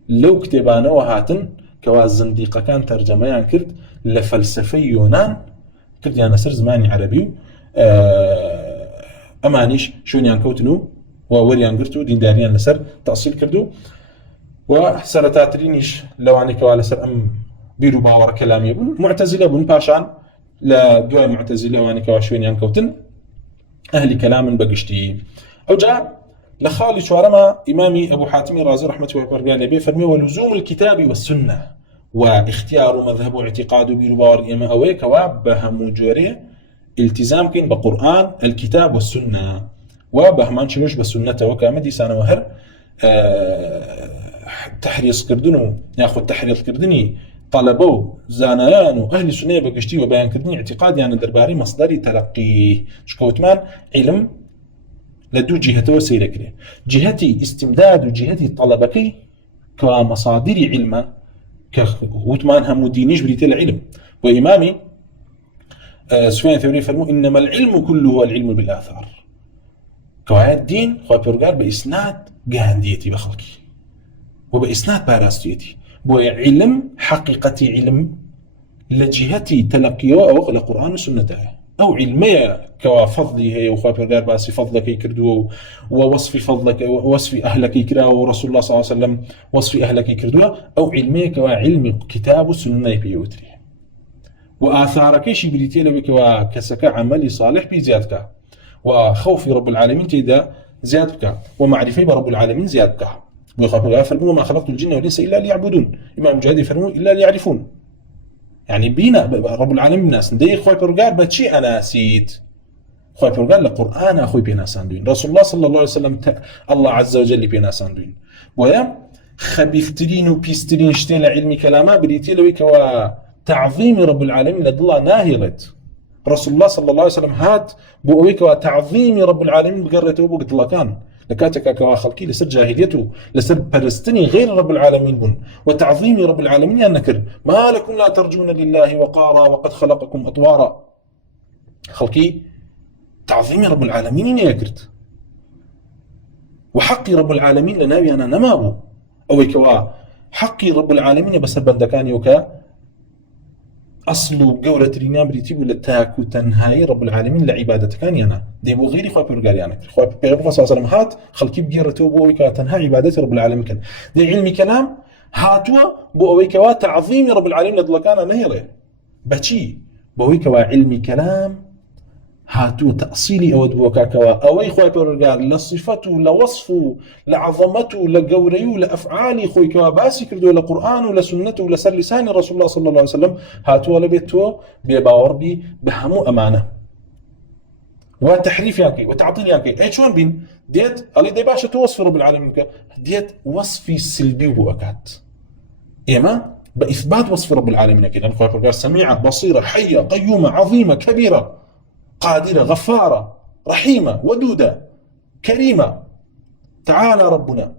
لو كتبانا وهاتن كوا الزنديقة كان ترجمة يعني كرد لفلسفي يونان كرد يعني سر زماني عربي أمانيش شون ينكوتنو ووريان قرتو دين داريان لسر تأصيل كردو وسرتاترينيش لو عني كوا لسر أم بيرو باور كلامي بون معتزلة بون باشان لا دواء معتزلة واني كواشوين ينكوتن أهل كلام بقشتي أو جاء لخالي شوارما إمامي أبو حاتم الرازي رحمة الله وبرقاله بيه فرمي ولزوم الكتاب والسنة واختيار مذهب واعتقاد بيرو باور إما أويك وابهم جوري التزام كين بقرآن الكتاب والسنة وبهمان شنوش بالسنة وكامدي سانا وهر تحريص كردنو ياخذ تحريص كردني طلبوا زانيان وأهل السنة بقشتي وبيان كردني اعتقادي عن درباري مصدري تلقيه شكوتمان علم لدو جهته سيركري جهتي استمداد وجهتي طلبكي كمصادر علم كوتمان هم دينيش بريت العلم وإمامي سفيان الثوري فرموا إنما العلم كله هو العلم بالآثار كوايا الدين خواهي بيرقار بإسناد قانديتي بخلقي وبإسناد باراستيتي بويا علم حقيقتي علم لجهتي تلقيه أو لقرآن وسنة أو علمية كفضلي هي وخواهي بيرقار باسي فضلك يكردوه ووصف فضلك ووصف أهلك يكراه ورسول الله صلى الله عليه وسلم وصف أهلك يكردوه أو علمية كوا علم كتاب وسنة بيوتري وآثارك شي بريتي لو كوا كسك عملي صالح بزيادك وخوف رب العالمين تيدا زيادك ومعرفة برب العالمين زيادك ويخاف الله فرموا ما خلقت الجن والإنس إلا ليعبدون إمام مجاهد يفرموا إلا ليعرفون يعني بينا رب العالمين الناس ندي خوي برقار بتشي أنا سيت خوي برقار لقرآن أخوي بينا ساندوين رسول الله صلى الله عليه وسلم الله عز وجل بينا ساندوين ويا خبيفترين وبيسترين شتين علمي كلاما بريتي لو كوا تعظيم رب العالمين لد الله ناهلت رسول الله صلى الله عليه وسلم هات بوئيك وتعظيم رب العالمين بقرته وقت الله كان لكاتك كوا خلقي لسر جاهليته لسر برستني غير رب العالمين بن وتعظيم رب العالمين يا نكر ما لكم لا ترجون لله وقارا وقد خلقكم أطوارا خلقي تعظيم رب العالمين يا كرت وحقي رب العالمين لنبي أنا نمابو أو كوا حقي رب العالمين بس بندكاني وكا أصل جورة رينام بريتيب للتاكو تنهاي رب العالمين لعبادة كان ينا ديبو غيري خواه بيرقال يعني خواه بيغفر صلى الله عليه وسلم هات خلقي بجيرته بوئيكا تنهاي عبادة رب العالمين كان دي علمي كلام هاتوا بوئيكا تعظيم رب العالمين لدلكانا نهيره بچي بوئيكا علمي كلام هاتو تأصيلي أود بوكاكوا أوي خوي بيرقال لصفته لوصفه لعظمته لجوريه لأفعالي خوي كوا باسي كردو لقرآن ولسنته ولسر لسان رسول الله صلى الله عليه وسلم هاتو لبيتو بيباور بي بهمو أمانة وتحريف ياكي وتعطيل ياكي أي شلون بين ديت اللي دي باشا توصف رب العالمين ديت وصفي سلبي بوكات إما بإثبات وصف رب العالمين كده خوي بيرقال سميعة بصيرة حية قيومة عظيمة كبيرة قادرة غفارة رحيمة ودودة كريمة تعالى ربنا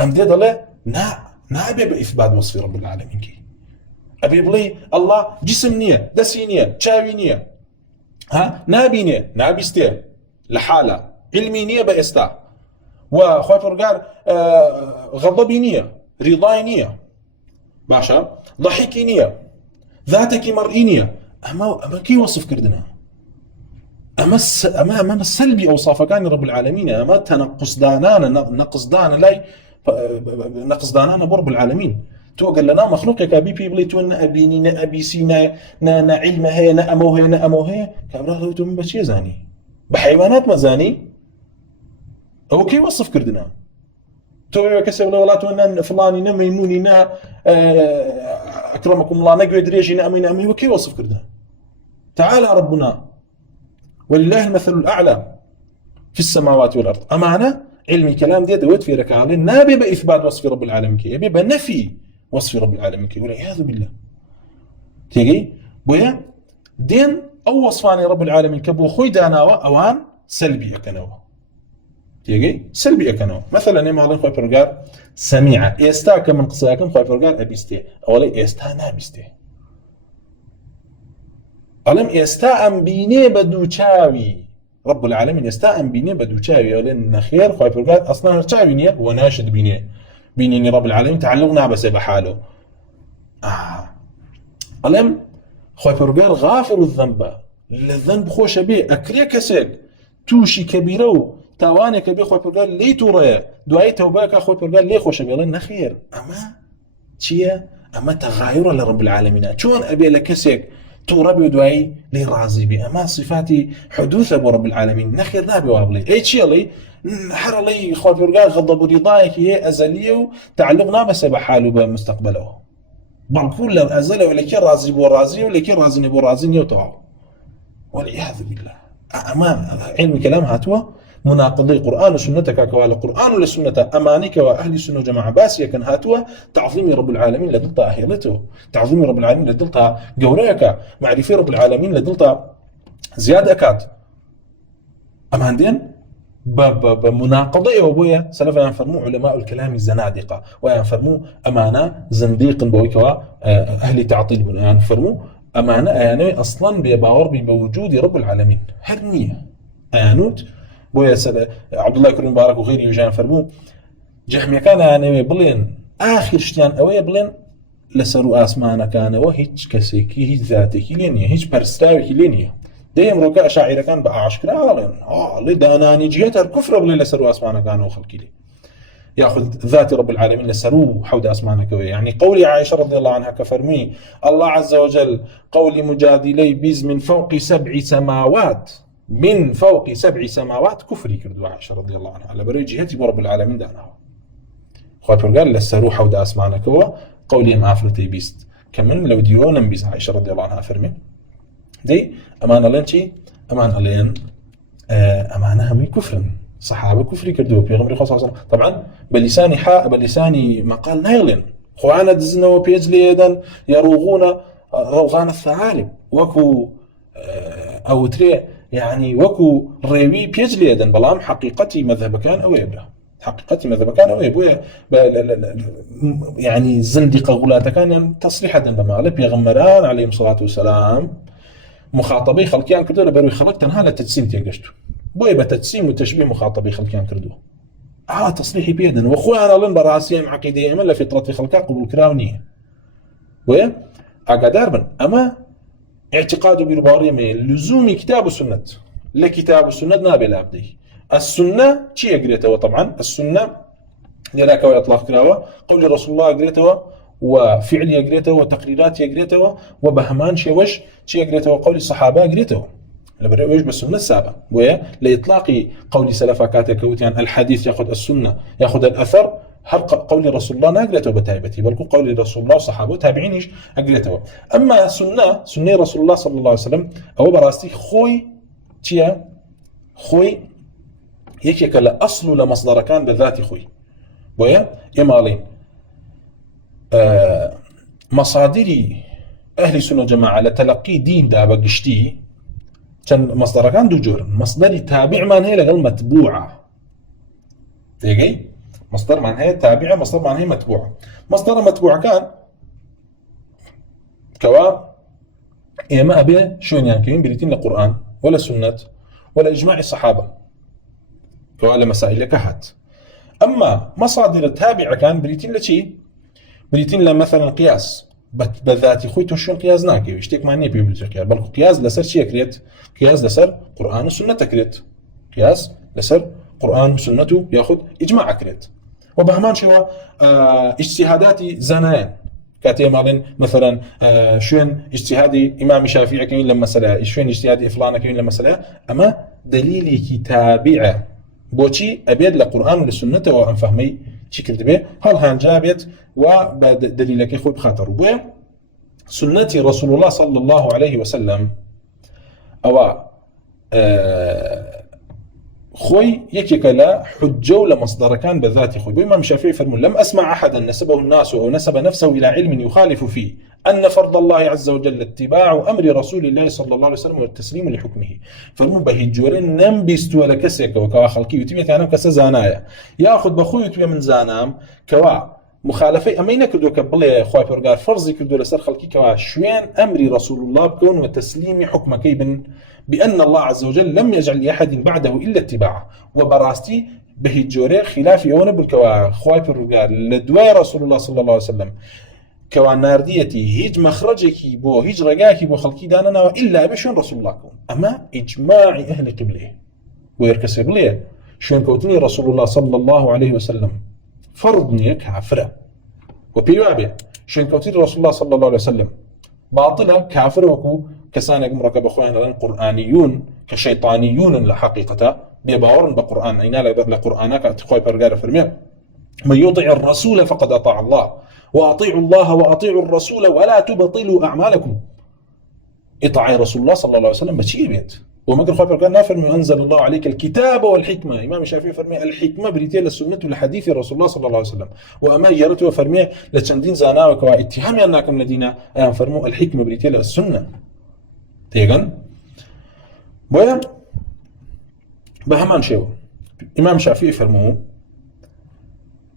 أم ديد الله نا أبي بإثبات وصف رب العالمين كي أبي بلي الله جسم نية دسي نية شاوي نية نابي نية نابي استيه لحالة علمي نية بإستا وخوي فرقار غضبي نية رضاي نية باشا ضحكي نية ذاتك مرئي نية أما كي وصف كردنا أما السلبي أوصاف كان رب العالمين أما تنقص دانانا نقص دانا لاي نقص دانانا برب العالمين تو قال لنا مخلوق كابي بيبلي تو أبيني نأبي سينا نا علم هي نأمو هي نأمو هي كابرا لو من بشي زاني بحيوانات ما زاني أو كي وصف كردنا تو كسب ولا تو فلاني نا ميموني نا أكرمكم الله نقعد دريجي نأمي وكي وصف كردنا تعالى ربنا ولله المثل الأعلى في السماوات والأرض أمانة علمي كلام دي دوت في ركعالين نابي بإثبات وصف رب العالمين كي يبي بنفي وصف رب العالمين كي والعياذ بالله تيجي بويا دين أو وصفاني رب العالمين كبو خوي داناوا أوان سلبي أكنوا تيجي سلبي أكنوا مثلا ما الله خوي فرقار سميعة يستاك من قصاكم خوي فرقار أبيستي أولي يستا نابيستي ألم يستاء بيني بدوچاوي رب العالمين يستاء بيني بدوچاوي ولن خير خوي فرقات أصلا رچاوي نية وناشد بيني رب العالمين تعلقنا بس بحاله ألم خوي فرقات غافر الذنب خوش به أكري كسك توشي كبيرو تاواني كبير خوي فرقات لي توريا دعاي توباك خوي فرقات لي خوش به لن خير أما تغاير لرب العالمين شون أبي لكسك تو ربي دعي لي راضي بي أما صفاتي حدوث أبو رب العالمين نخير نابي وابلي أي شيء لي حر لي خوي فرقان غضب رضايك هي أزلية تعلقنا بس بحاله بمستقبله بعض كل أزله ولا كي راضي بو راضي ولا كي راضي بو راضي يوتعو والعياذ بالله أما علم كلام هاتوا مناقضي قرآن وسنتك كوالا قرآن ولا سنة أمانك وأهل السنة وجماعة باسية كان هاتوا تعظيم رب العالمين لدلتا أهيلته، تعظيم رب العالمين لدلتا جوريك، معرفة رب العالمين لدلتا زيادة كات أمان دين بمناقضة وبويا سلفا ينفرموا علماء الكلام الزنادقة وينفرموا أمانة زنديق بويكوا أهل تعطيل ينفرموا أمانة يعني أصلا بيباور بوجود رب العالمين هرنية آنوت بويا عبد الله كريم مبارك وغيره يجان فرموا جهمي كان يعني بلين آخر شتيان أوي بلين لسروا آسمانا كان وهيج كسيكي هيج ذاتي لينيا هيج برستاوي لينيا دايم ركع شاعر كان بقى عشكرا لداناني جهة الكفر بلين لسروا آسمانا كان وخلقي لي ياخذ ذات رب العالمين لسروا حود اسمانه كوي يعني قولي عائشه رضي الله عنها كفرمي الله عز وجل قولي مجادلي بيز من فوق 7 سماوات من فوق 7 سماوات كفري كردو عائشه رضي الله عنها على بري جهتي رب العالمين دانه خاطر قال لسروا حود اسمانه كوا قولي ما افرتي بيست كمن لو ديونا بيز عائشه رضي الله عنها فرمي دي امانه لنشي امانه لين امانه من كفر صحابه كفري كردو بيغمري خاصه صلى طبعا بلساني حاء بلساني مقال نايلن خوانا دزنا وبيج ليدن يروغون روغان الثعالب وكو او تري يعني وكو ريوي بيج ليدن بلام حقيقتي مذهب كان او يبه حقيقتي مذهب كان او يبه يعني زندقه غلاته كان تصريحا بما بيغمران عليهم الصلاه والسلام مخاطبي خلقيان كردو لبروي خلقتن هذا تجسيم تيجشتو بوي بتجسيم وتشبيه مخاطبي خلقيان كردو تصريحي بيدن واخويا انا لن براسيم عقيديه الا فطره خلقا قبول كراونيه ويا اقدر بن اما اعتقاد برباري من لزوم كتاب السنه لا كتاب السنه نابل ابدي السنه شي قريته طبعا السنه لذلك اطلاق كراوه قول رسول الله قريته وفعل يقريته وتقريرات يقريته وبهمان شوش شي يقريته وقول الصحابه يقريته لبرئوش بالسنة السابقة ويا لإطلاق قول سلفا كاتكوت يعني الحديث يأخذ السنة يأخذ الأثر هل قول رسول الله ناقرته بتايبتي بل قول رسول الله وصحابه تابعينيش أقريته أما سنة رسول الله صلى الله عليه وسلم أو براستي خوي تيا خوي يكيك لأصل لمصدر كان بذات خوي ويا إمالين مصادري أهل السنة جماعة لتلقي دين دا بقشتي كان مصدر كان دجور مصدر تابع من هي لغل متبوعة تيجي مصدر من هي تابعة مصدر من هي متبوعة مصدر متبوعة كان كوا ما أبي شون يعني كين بريتين القرآن ولا سنة ولا إجماع الصحابة كوا لمسائل كهات أما مصادر تابعة كان بريتين لشيء بريتين لمثلا قياس بذاتي خوي توشون قياس ناكي ويشتيك معني بيبلتك بل قياس لسر شيء كريت قياس لسر قرآن وسنة كريت قياس لسر قرآن وسنته ياخذ إجماع كريت وبهمان شو اجتهاداتي زناين كاتي مالين مثلا شون اجتهادي إمام الشافعي كين لما مسألة شون اجتهادي فلان كين لما مسألة أما دليلي كتابعة بوشي أبيد لقرآن ولسنة وأن فهمي شي كتبه هل هانجابت ودليلك يخوي بخاطر بويا سنة رسول الله صلى الله عليه وسلم أو خوي يكيك لا حجة ولا مصدر كان بذات خوي بإمام الشافعي فرمون لم أسمع أحدا نسبه الناس أو نسب نفسه إلى علم يخالف فيه أن فرض الله عز وجل اتباع أمر رسول الله صلى الله عليه وسلم والتسليم لحكمه فرمون بهجورين نمبست ولا كسيك وكوا خلقي وتبيت أنا كسا زانايا يأخذ بخوي ويا من زانام كوا مخالفة أمين كردو كبلي خوي برجار فرضي كردو لسر خلقي كوا شوين أمر رسول الله بكون وتسليم حكمك بأن الله عز وجل لم يجعل لأحد بعده إلا اتباعه وبراستي بهجوري خلاف يونا بالكوا خوي برجار لدواء رسول الله صلى الله عليه وسلم كوا نارديتي هيج مخرجك بو هيج رجاك بو خلقي داننا إلا بشون رسول الله كون أما إجماع أهل قبله ويركس قبله شون كوتني رسول الله صلى الله عليه وسلم فرضني كافرة وبيوابه شون كوتني رسول الله صلى الله عليه وسلم باطلة كافرة وكو كسانك مركب أخواننا لن قرآنيون كشيطانيون لحقيقة بيباورن بقرآن أين لقرآنك أتخوي برقار فرمي من يطع الرسول فقد أطاع الله وأطيعوا الله وأطيعوا الرسول ولا تبطلوا أعمالكم إطاعي رسول الله صلى الله عليه وسلم بشي بيت ومقر خواب قال نافرمي أنزل الله عليك الكتاب والحكمة. إمام الشافعي فرمي الحكمة بريتيل السنة والحديث رسول الله صلى الله عليه وسلم. وأما يرتوا فرمي لتشندين زاناوك واتهامي أنكم الذين فرموا الحكمة بريتيل السنة تيغن بويا بهمان شيء. إمام الشافعي فرموا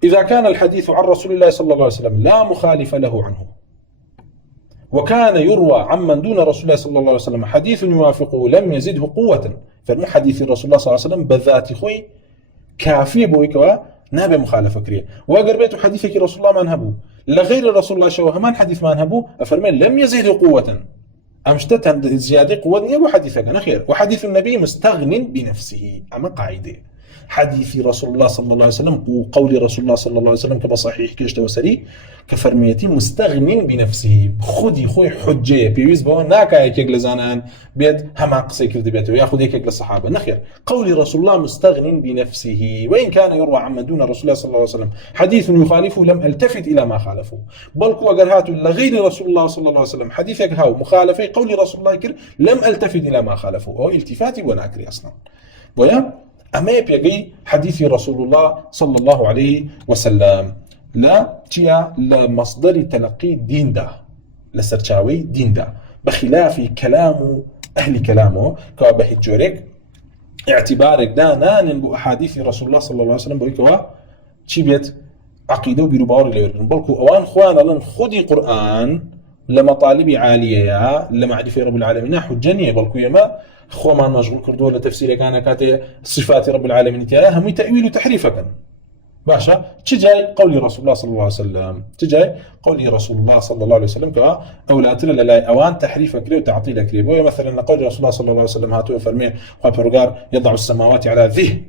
إذا كان الحديث عن رسول الله صلى الله عليه وسلم لا مخالف له عنه، وكان يروى عمن دون رسول الله صلى الله عليه وسلم حديث يوافقه لم يزده قوة، فالمو حديث رسول الله صلى الله عليه وسلم بذات خوي كافي بويكوا نابي مخالفة كريه. وقربيت حديثك رسول الله ما نهبو لغير رسول الله شو همان حديث ما نهبو أفرمين لم يزده قوة، أمشتت زيادة قوة يبو حديثك أنا خير. وحديث النبي مستغن بنفسه، أما قاعدة حديث رسول الله صلى الله عليه وسلم وقول رسول الله صلى الله عليه وسلم كما صحيح كيش توسري كفرميتي مستغن بنفسه. خدي خوي حجة بيوز بو ناكا يكيق لزانان بيت هما قصي كرد بيته وياخذ يكيق للصحابة نخير. قول رسول الله مستغن بنفسه، وإن كان يروى عمن دون رسول الله صلى الله عليه وسلم حديث يخالفه لم التفت إلى ما خالفه. بل وقرهات لغير رسول الله صلى الله عليه وسلم حديثك هاو مخالفة قول رسول الله كر لم التفت إلى ما خالفه، هو التفاتي وناكري أصلا. ويا أما يبقى حديث رسول الله صلى الله عليه وسلم لا تيا لمصدر تلقي دين ده لسرچاوي دين ده، بخلاف كلام أهل كلامه كابه الجوريك اعتبارك دا نان بأحاديث رسول الله صلى الله عليه وسلم بويكوا چي بيت عقيدة وبيربار ليورن بلكو أوان خوانا لن خدي قرآن لمطالب عالية لمعرفة رب العالمين حجانية بلكو يما خو ما مشغول كردو ولا تفسير كان كاتي صفات رب العالمين تياها هم تأويل وتحريف كان باشا تجاي قول رسول الله صلى الله عليه وسلم تجاي قول رسول الله صلى الله عليه وسلم كا أولات لا أوان تحريف كري وتعطيل كري بو مثلا قول رسول الله صلى الله عليه وسلم هاتوا فرمي وبرجار يضع السماوات على ذه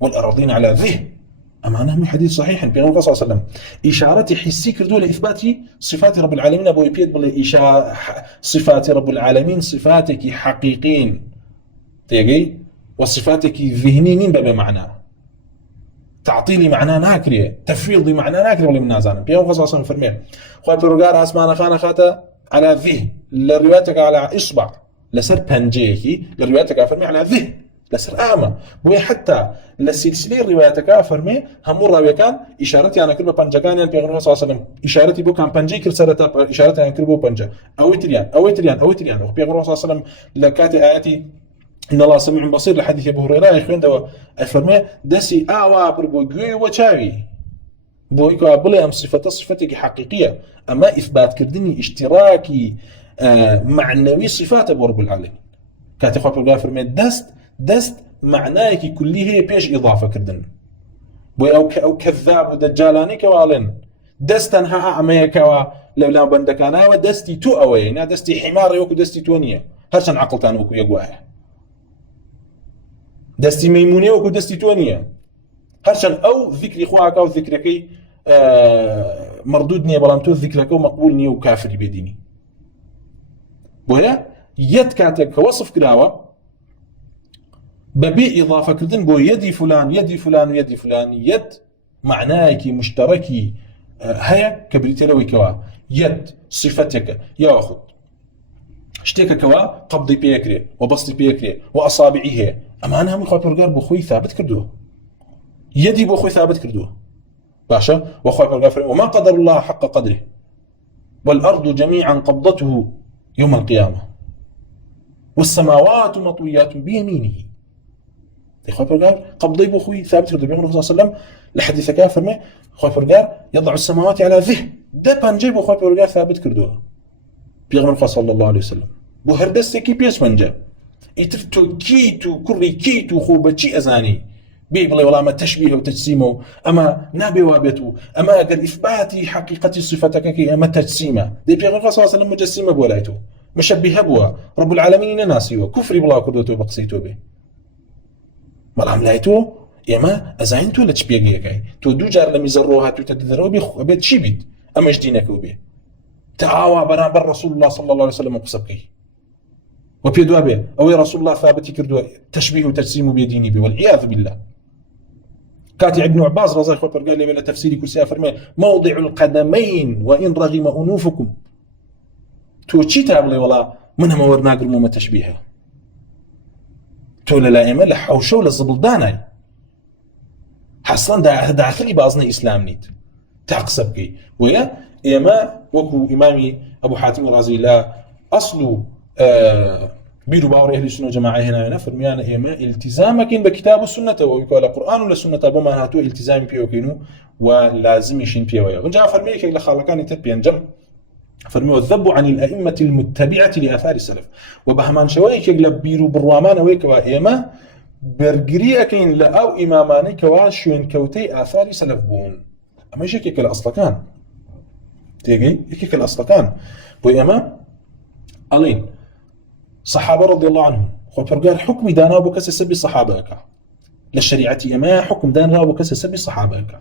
والأراضين على ذه، أما أنا من حديث صحيح بيغنى صلى الله عليه وسلم إشارة حسي كردو لإثبات صفات رب العالمين أبو يبيد بالإشارة صفات رب العالمين صفاتك حقيقين تيجي وصفاتك ذهنيين بمعنى تعطيلي معنى ناكرية تفويضي معنى ناكرية ولا من نازانا بيغنى صلى الله عليه وسلم فرمي خواه برقار أسمانا خانا خاتا على ذه لروايتك على إصبع لسر بانجيكي لروايتك فرمي على ذه لسر آما بوي حتى لسلسلة روايتك فرمي هم راوي كان إشارتي أنا كربو بانجاكان يعني بيغنى صلى الله عليه وسلم إشارتي بو كان بانجي كرسالة إشارتي أنا كربو بانجا أو تريان وبيغنى صلى الله عليه وسلم لكاتي آياتي إن الله سميع بصير لحديث أبو هريرة يخوين دوا فرمي دسي آوا بربو جوي وشاوي بويكو بلي أم صفتك حقيقية أما إثبات كردني اشتراكي معنوي صفات أبو رب العالمين كاتي خواب الغا فرمي دست معناك كله بيش إضافة كردن بوي أو كذاب ودجالاني كوالين دستنها أعمي كوا لولا بندكانا ودستي تو أوينا دستي حمار يوكو دستي تونية هرشان عقلتان وكو يقواه دستي ميمونية وكو دستي تونية هرشان أو ذكري خواك أو ذكركي مردود نية بلام تو ذكرك ومقبول نية وكافر بيديني وهي يد كاتك وصف كراوة ببي إضافة كردن بو يدي فلان يدي فلان يدي فلان يد معناك مشتركي هيا كبريتلوي كوا يد صفتك يا أخذ اشتيك كوا قبضي بيكري وبسطي بيكري وأصابعيه أما أنا هم خوي برجر بخوي ثابت كردوه يدي بخوي ثابت كردوه باشا وخوي برجر وما قدر الله حق قدره والأرض جميعا قبضته يوم القيامة والسماوات مطويات بيمينه خوي برجر قبضي بخوي ثابت كردوه بيقول صلى الله عليه وسلم لحديث كافر ما خوي برجر يضع السماوات على ذه ده بنجيب خوي برجر ثابت كردوه بيغمر صلى الله عليه وسلم بو هردستكي بيس منجا يترتو كيتو كري كيتو خوبتشي أزاني بيبلي والله ما تشبيه وتجسيمه أما نابي وابتو أما قال إثباتي حقيقة صفتك كي أما تجسيمه دي بيغمر صلى الله عليه وسلم مجسيمه بولايتو مشبه بوا رب العالمين ناسيوه كفري بلا كردوتو بقسيتو به مالهم لايتو يما أزاينتو لتشبيه كاي تو دو جار لم يزروها تو تدذروا بيت شي بيت أما جدينك وبيه تعاوى برابر رسول الله صلى الله عليه وسلم وقصبكي وبيدوا به أو رسول الله ثابت كردوا تشبيه وتجسيم بيديني به والعياذ بالله كاتي ابن عباس رضي الله عنه قال لي بلا تفسيري كل سافر موضع القدمين وإن رغم أنوفكم توشيتها بلي والله منها ما ورناقر مو تشبيهها تولى لائمة لحوشو للزبلداناي حصلا داخلي بازني إسلام نيت تعقسبكي ويا إما وكو إمامي أبو حاتم الرازي لا أصل بيرو باور أهل السنة جماعة هنا فرميانا إما التزامك بكتاب السنة ويقول القرآن ولا السنة بما هاتو التزام بيوكينو ولازم يشين بيويا ونجا فرميك إلى خالقان تبين جم فرمي والذب عن الأئمة المتبعة لآثار السلف وبهمان شويك يقلب بيرو بروامان ويك وإما برقري أكين لأو إماماني كواشيون كوتي آثار سلف بون أما يشكك الأصل كان تيجي يكيك الأصل كان وإما ألين صحابة رضي الله عنهم وفرقار حكم دانا بكس سبي صحابك للشريعة إما حكم دانا بكس سبي صحابك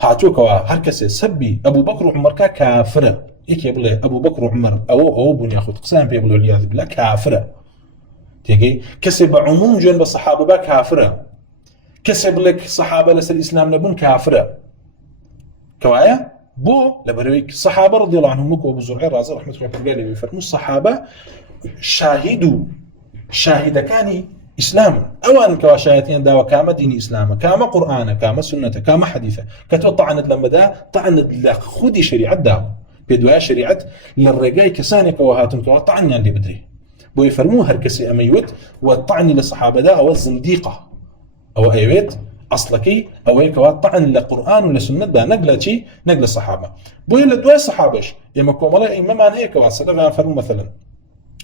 هاتوك هركس سبي أبو بكر وعمر كافرة إيك يبلي أبو بكر وعمر أو بني ياخذ قسام بيبلو العياذ بالله كافرة تيجي كسب عموم جنب الصحابة با كافرة كسب لك صحابة لسل الإسلام نبون كافرة كوايا بو لبرويك صحابة رضي الله عنهم مكو أبو زرعي الرازي رحمة الله قال لي فرموا الصحابة شاهد كاني إسلام أوان كوا شاهدين داوا كاما دين إسلام كاما قرآن كاما سنة كاما حديثة كتو طعنت لما دا طعنت لخودي شريعة داو بيدوايا شريعة للرقاي كساني كواهاتن كوا طعني اللي بدري بو يفرموا هركسي أميوت والطعني للصحابة دا أو الزنديقة أو أيوت أصلكي أو هيك طعن لقرآن ولا سنة دا نقلة نقل الصحابة بو يلا دواي صحابش يما كوملا إمام عن هيك واسلف فرموا مثلا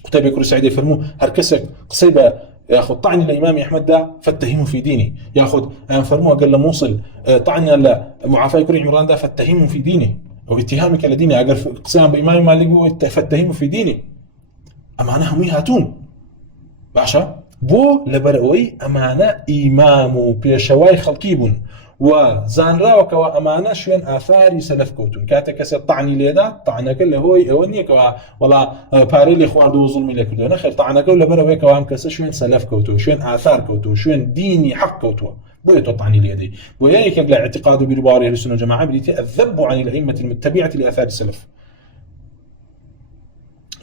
كتاب يكرو سعيد يفرموا هركسك قصيبة ياخذ طعن الإمام أحمد دا فاتهموا في ديني ياخذ فرموا قال له موصل طعن لمعافى يكرو عمران دا فاتهموا في ديني أو اتهامك لديني أقل قسام بإمام مالك فاتهموا في ديني أمانة هم يهاتون باشا بو لبرئوي أمانة إمام بيشواي خلقيبون وزانرا وكوا أمانة شوين آثاري سلف كوتون كاتك طعني ليدا طعنك اللي هو أوني كوا ولا باريلي خواردو ظلمي لكردونا خير طعنك ولا بروي كوا هم كسا شوين سلف كوتو شوين آثار كوتو شوين ديني حق كوتو بو يطعني ليدي وياك يقلع اعتقاد بالباري للسنة جماعة بديتي الذب عن الأئمة المتبعة لآثار السلف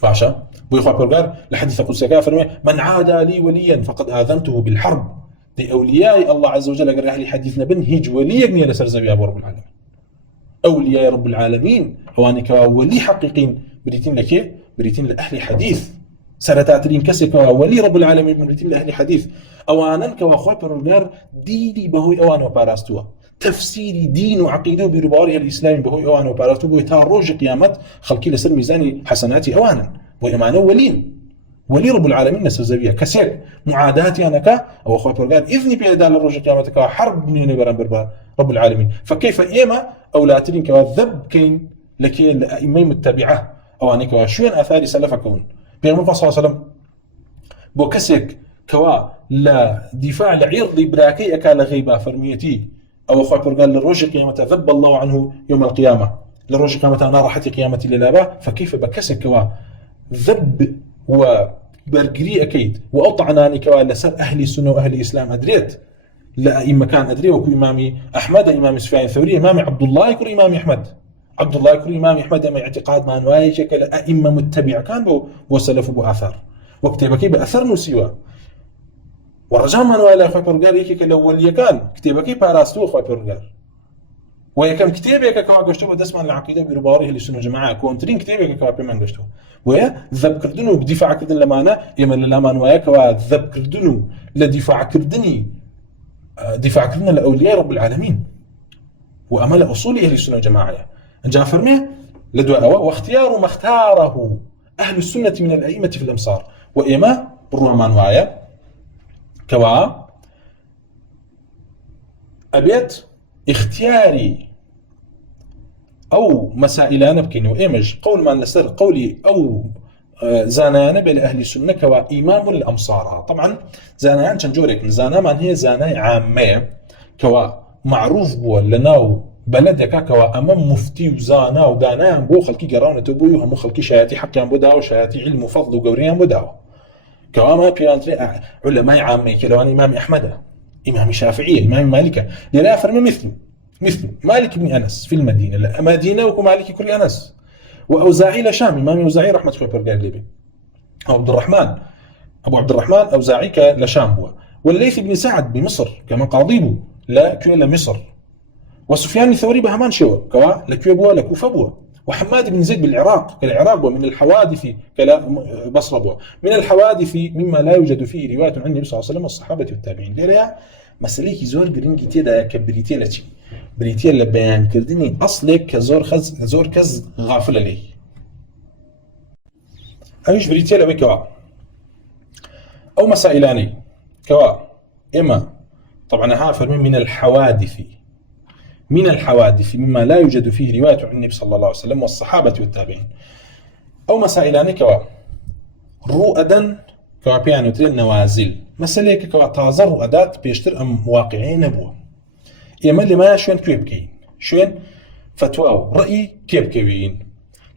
باشا بو يخوى برقار لحديث قدسي كافر من عادى لي وليا فقد آذنته بالحرب دي أولياء الله عز وجل قال لي حديثنا بن هيج ولي يقني لسر زبي أبو رب العالمين أولياء رب العالمين هواني كوا ولي حقيقين بريتين لكي بريتين لأهل حديث سرتاترين كسي كوا ولي رب العالمين بريتين لأهل حديث أوانا كوا خوى برقار ديني بهوي أوان وباراستوا تفسيري دين وعقيده بربارها الإسلامي بهوي أوان وباراستوا بهوي تاروج قيامت خلقي لسر ميزاني حسناتي أوانا وإمانا ولي رب العالمين نسو زبيا كسير معاداتي أنا كا أو أخوة برقاد إذني بيدال الرجل قيامتك حرب من بران رب العالمين فكيف إيما أولاترين كوا ذب كين لكي الأئمين متبعة أو أني كوا شوين آثاري سلفكون بيغمر صلى الله عليه وسلم بو كسيك كوا لا دفاع لعرض براكي أكال غيبة فرميتي أو أخوة برقاد للرجل قيامته ذب الله عنه يوم القيامة للرجل قيامته أنا راحتي قيامتي للابا فكيف بكسك كوا ذب وبرقري أكيد وأطعناني كوا لسر أهل السنة وأهل الإسلام أدريت لا أي مكان أدري وكو إمامي أحمد إمام سفيان الثوري إمامي عبد الله يكون إمامي أحمد عبد الله يكون إمامي أحمد أما اعتقاد ما نواي شكل أئمة متبع كان وسلف بأثار وكتابك بأثر نسيوا والرجال ما نواي لأخوة برقار يكي الأول يكان كتابك باراستو أخوة برقار ويكم كتابك كوا قشتو بدسمان العقيدة برباره للسنة جماعة كونترين كتابك كوا بمن قشتو ويا ذب كردنو بدفاع كردن لمانا يمن للامان ويا كوا ذب كردنو لدفاع كردني دفاع كردنا لأولياء رب العالمين وأمل أصول أهل السنة جماعة جاء فرمي لدواء واختيار ما اختاره أهل السنة من الأئمة في الأمصار وإما برمان ويا كوا أبيت اختياري أو مسائل أنا بكيني وإيمج قول ما نسر قولي أو زانيان بين أهل السنة كوا إمام الأمصار طبعا زانيان تنجورك زانا من هي زاناي عامة كوا معروف بو لناو بلدك كوا أمام مفتي وزانا ودانايان بو خلقي قراونة بو هم خلقي شياتي حقيان بو داو شياتي علم وفضل وقوريان بو داو كوا ما بيانتري علماء عامة كلوان إمام أحمد إمام شافعي إمام مالك لا فرمي مثل مالك بن أنس في المدينة لا مدينة وكو مالك كل أنس وأوزاعي لشام إمام أوزاعي رحمة الله برقال ليبي عبد الرحمن أبو عبد الرحمن أوزاعي لشام بوا، والليث بن سعد بمصر كما قاضي بو لا كوي لمصر، وسفيان الثوري بهمان شوا كوا لكوي بوا لكوفة بوا، وحماد بن زيد بالعراق كالعراق بوا، من الحوادث كلا بصرة بوا، من الحوادث مما لا يوجد فيه رواية عن النبي صلى الله عليه وسلم والصحابة والتابعين. ليريا مسألة زور جرينجي تيدا كبريتي لتي بريتي لبيان كردني أصلك كزور زور كز غافل عليه. أيش بريتي لبي كوا أو مسائلاني كوا إما طبعا ها فرمي من الحوادث مما لا يوجد فيه رواية عن النبي صلى الله عليه وسلم والصحابة والتابعين، أو مسائلاني كوا رؤدا كوا بيانو ترين نوازل مسألة كوا تازر رؤدات بيشتر أم واقعين أبوه إما اللي ما شوين كيف بكين شوين فتوى رأي كيف كوين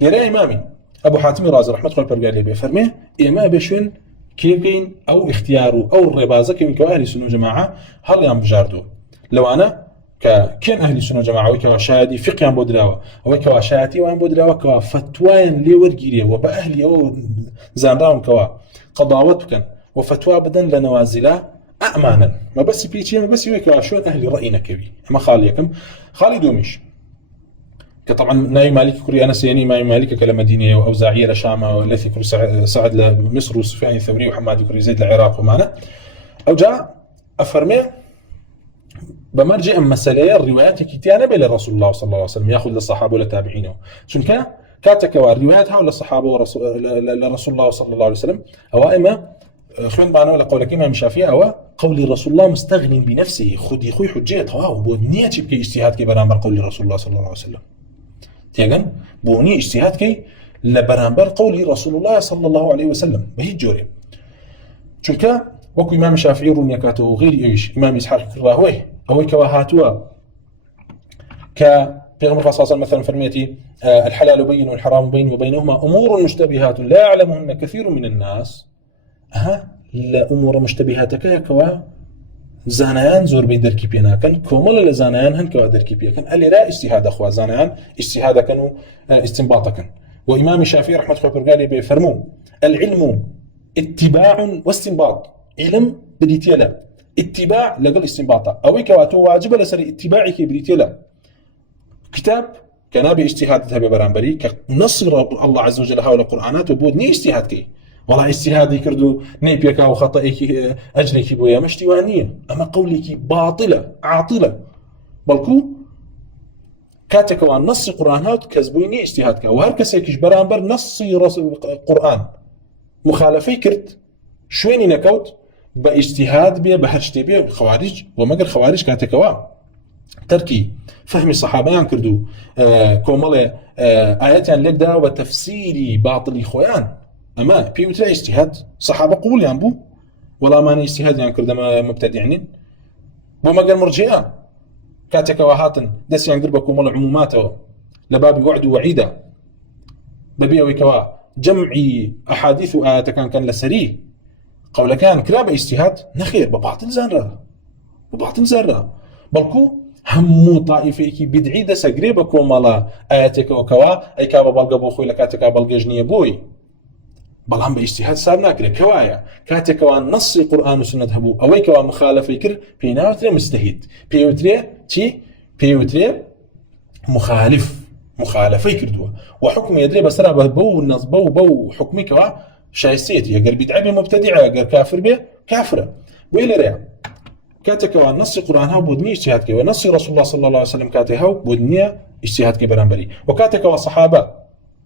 لرأي إمامي أبو حاتم الرازي رحمة الله برقالي بفرمي إما بشوين كيف كين أو اختياره أو الربازة كين كوا أهل السنة جماعة هل يام بجاردو لو أنا كان أهل السنة جماعة وكوا شادي فقه عن بودراوة وكوا شاتي وعن بودراوة كوا فتوين لي ورقيرية وبأهلي أو زانراهم كوا قضاوتك وفتوى بدن لنوازلا أمانا ما بس بيتي ما بس يوكوا شون أهل رأينا كبي ما خاليكم خالي دومش كطبعا ناي مالك كوري أنا سياني ماي مالك كالمدينة وأوزاعية لشام والذي كوري سعد لمصر وسفيان الثوري وحماد كوري زيد العراق ومعنا أو جاء أفرمي بمرجع مسألة الروايات كتيانة بين الرسول الله صلى الله عليه وسلم يأخذ للصحابة والتابعين شون كاتك والرواياتها ولا الصحابة للرسول الله صلى الله عليه وسلم أو إما خوين معنا ولا قولك إمام الشافعي أو قول رسول الله مستغن بنفسه خذي خوي حجيتها وبنية بكي اجتهاد كي برامبر قول رسول الله صلى الله عليه وسلم تيجن بوني اجتهاد كي لبرامبر قول رسول الله صلى الله عليه وسلم بهي جوري شنك وكو إمام الشافعي رونيا كاتو غير إيش إمام إسحاق الراهوي أو كواهاتوا بيغمر صلى مثلا فرميتي الحلال بين والحرام بين وبينهما أمور مشتبهات لا يعلمهن كثير من الناس لا أمور مشتبهات كوا زانيان زور بي دركي بينا كان كومل لزانيان هن كوا دركي بينا كان اللي لا اجتهاد أخوة زانيان اجتهاد كانوا استنباطا كان وإمام الشافعي رحمة الله برقالي بيفرمو العلم اتباع واستنباط علم بديتيلا اتباع لقل استنباطا أو كواتو واجب لسر اتباعك بديتيلا كتاب كان باجتهادها ببرامبري كنصر الله عز وجل هؤلاء القرآنات وبود ني اجتهاد كي والله اجتهادي كردو نيبيك أو خطئك أجرك بويا مشتي وانية أما قولك باطلة عاطلة بلكو كاتك وان نص قرآنات كذبويني اجتهادك وهركسيكش برامبر نص قرآن مخالفي كرت شويني نكوت باجتهاد بيه بحرشتي بيه خوارج ومقر خوارج كاتك وان تركي فهم الصحابة كردو كومالي آياتيان لقدا وتفسيري باطلي خويان أما بيوترا اجتهاد صحابة قبول ينبو ولا ما اجتهاد كرد مبتدعين وما قال مرجئة كاتك وهاتن دس قربا كومال عموماته لبابي وعد وعيدة ببيع وكوا جمعي أحاديث وآيات كان لسري قول كان كلاب اجتهاد نخير بباطل زنرا بلكو همو طائفة بدعي دس قريبا كومالا آياتك وكوا أي كابا بلغا بوخوي لكاتك بلغجنية بوي بلهم باجتهاد صار ناكره كوايا كاتك وان نص القرآن والسنة هبو أو كوا مخالف يكر بيناوتري مستهيد بيوتري مخالف يكردوا وحكم يدري بسرعة بو النص بو حكمي كوا شايسيتي يقر بدعي مبتدعة يقر كافر به كافرة وإلى ريع كاتك وان نص القرآن هاو بودني اجتهاد كي ونص رسول الله صلى الله عليه وسلم كاتك هاو بودني اجتهاد كي برانبري وكاتك وصحابة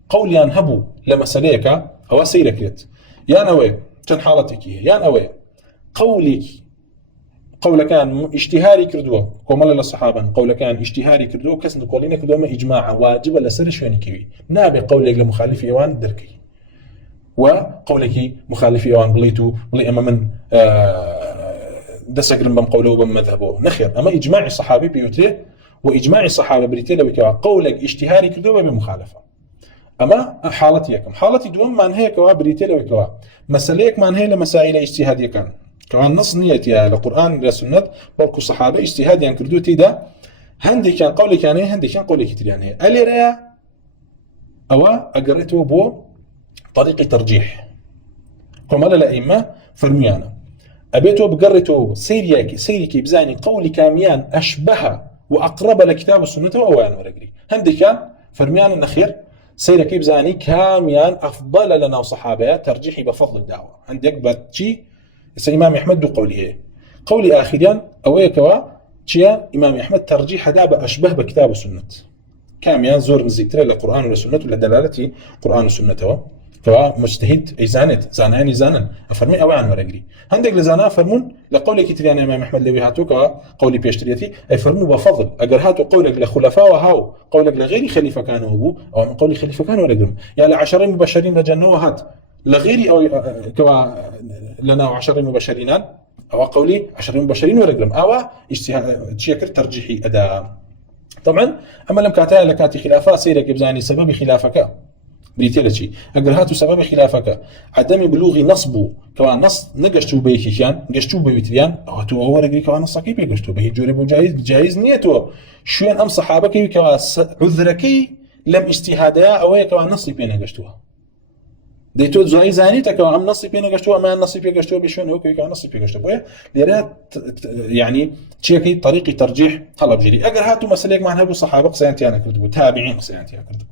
قول يان هبو لمساليك هو سيركت يا نوي كان حالتك يا نوي قول كان اجتهاري كردوا كمال للصحابة قول كان اجتهاري كردوا كسن قولين كردوا ما إجماع واجب لسر شويني كوي نابي قولك لمخالف يوان دركي وقولك مخالف يوان بلي أما من دسقرن بم قوله بم مذهبه نخير أما إجماع الصحابي بيوتي وإجماع الصحابة بريتي لو قولك اجتهاري كردوا بمخالفة أما حالتي دوم من هي كوا بريتيل وكوا مسألة من هي لمسائل اجتهادية كان نص نيتي للقرآن للسنة بركو صحابة اجتهاد يعني كردو تيدا هندي كان قولي كان هندي كان قولي كتير يعني ألي رأي أو أقرأته بو طريق ترجيح كمال الأئمة فرميانا أبيتو بقرتو سيريكي بزاني قولي كاميان أشبه وأقرب لكتاب السنة وأوان ورقري هندي كان فرميانا النخير سيركي بزاني كاميان أفضل لنا وصحابة ترجيحي بفضل الدعوة عندك باتشي إمام أحمد قولي قولي آخرين أويكوا تشيا إمام أحمد ترجيح داب أشبه بكتاب السنة كاميان زور نزيكتر للقرآن والسنة ولا دلالتي قرآن والسنة فمجتهد إزانت زاناني زانا أفرمي أوان ورقري عندك لزانا فرمون لقولي كتريان إمام أحمد لوي هاتوكا قولي بيشتريتي أي فرمو بفضل أجر هاتو قولك لخلفاء وهاو قولك لغير خليفة كانوا أبو أو من قولي خليفة كانوا ورقرم يعني لعشرين مبشرين لجنة هات لغيري أو كوا لنا وعشرين مبشرين أو قولي 10 مبشرين ورقم أو تشيكر ترجيحي أداء طبعا أما لم كاتها لكاتي خلافة سيرك بزاني سبب خلافك بريتيلتي أجرهات سبب خلافك عدم بلوغ نصبه كمان نص نجشتو بيكي كان جشتو بيتريان أو تو هو رجلي كمان نص كيف جشتو بيه جورب جايز نيته شو أم صحابك كمان عذركي لم اجتهادا أو كمان نص بين جشتوها ديتو زاي زانيتا كمان أم نص بين جشتوها ما نص بين جشتوها بيشون هو كمان نص بين جشتوها بيه ليرات يعني شيء طريقي ترجيح طلب جري أجرهاتو مسألة معناها بالصحابة قصيانتي أنا كردو تابعين قصيانتي أنا كردو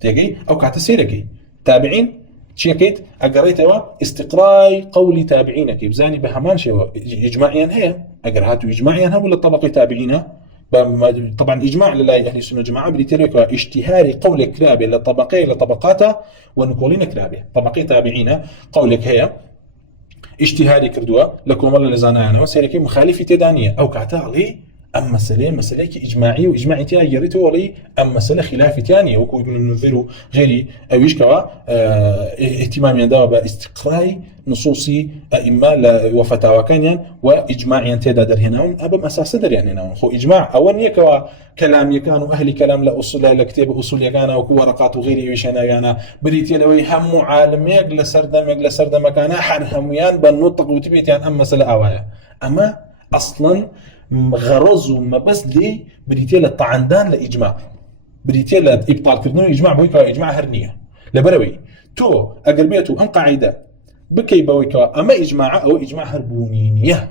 تيجي أو كاتسيركي تابعين شيكيت أجريتوا استقراء قول تابعينك بزاني بهمان شيء إجماعيا هي أجرهاتوا إجماعيا هم ولا طبقة تابعينها طبعا إجماع لله أهل السنة والجماعة بريتيريك اشتهار قول كلابه لطبقة لطبقاته ونقولين كلابه طبقة تابعين قولك هي اشتهاري كردوا لكم والله لزانا أنا وسيركي مخالفة تدانية أو كعتها عليه أما مسألة إجماعي وإجماعي تاني يريته ولي أما مسألة خلاف تاني وكو ابن النذير غيري أو يشكوا اهتمام يندوا باستقراء نصوصي أئمة وفتاوى كانيان وإجماعي تدادر هنا أبا أساس در يعني هنا خو إجماع أول يكوا كلام يكانوا أهل كلام لأصول لكتاب أصول يكانا وكو ورقات وغيري ويشنا يانا بريتي لوي هم عالم يجل سردم كان حرهميان بالنطق وتبيتيان أما مسألة أوايا أما أصلا غرض وما بس لي بريتيل الطعندان لإجماع بريتيل إبطال كردنو إجماع بويكا إجماع هرنية لبروي تو أقربيته أن قاعدة بكي بويكا أما إجماع أو إجماع هربونينية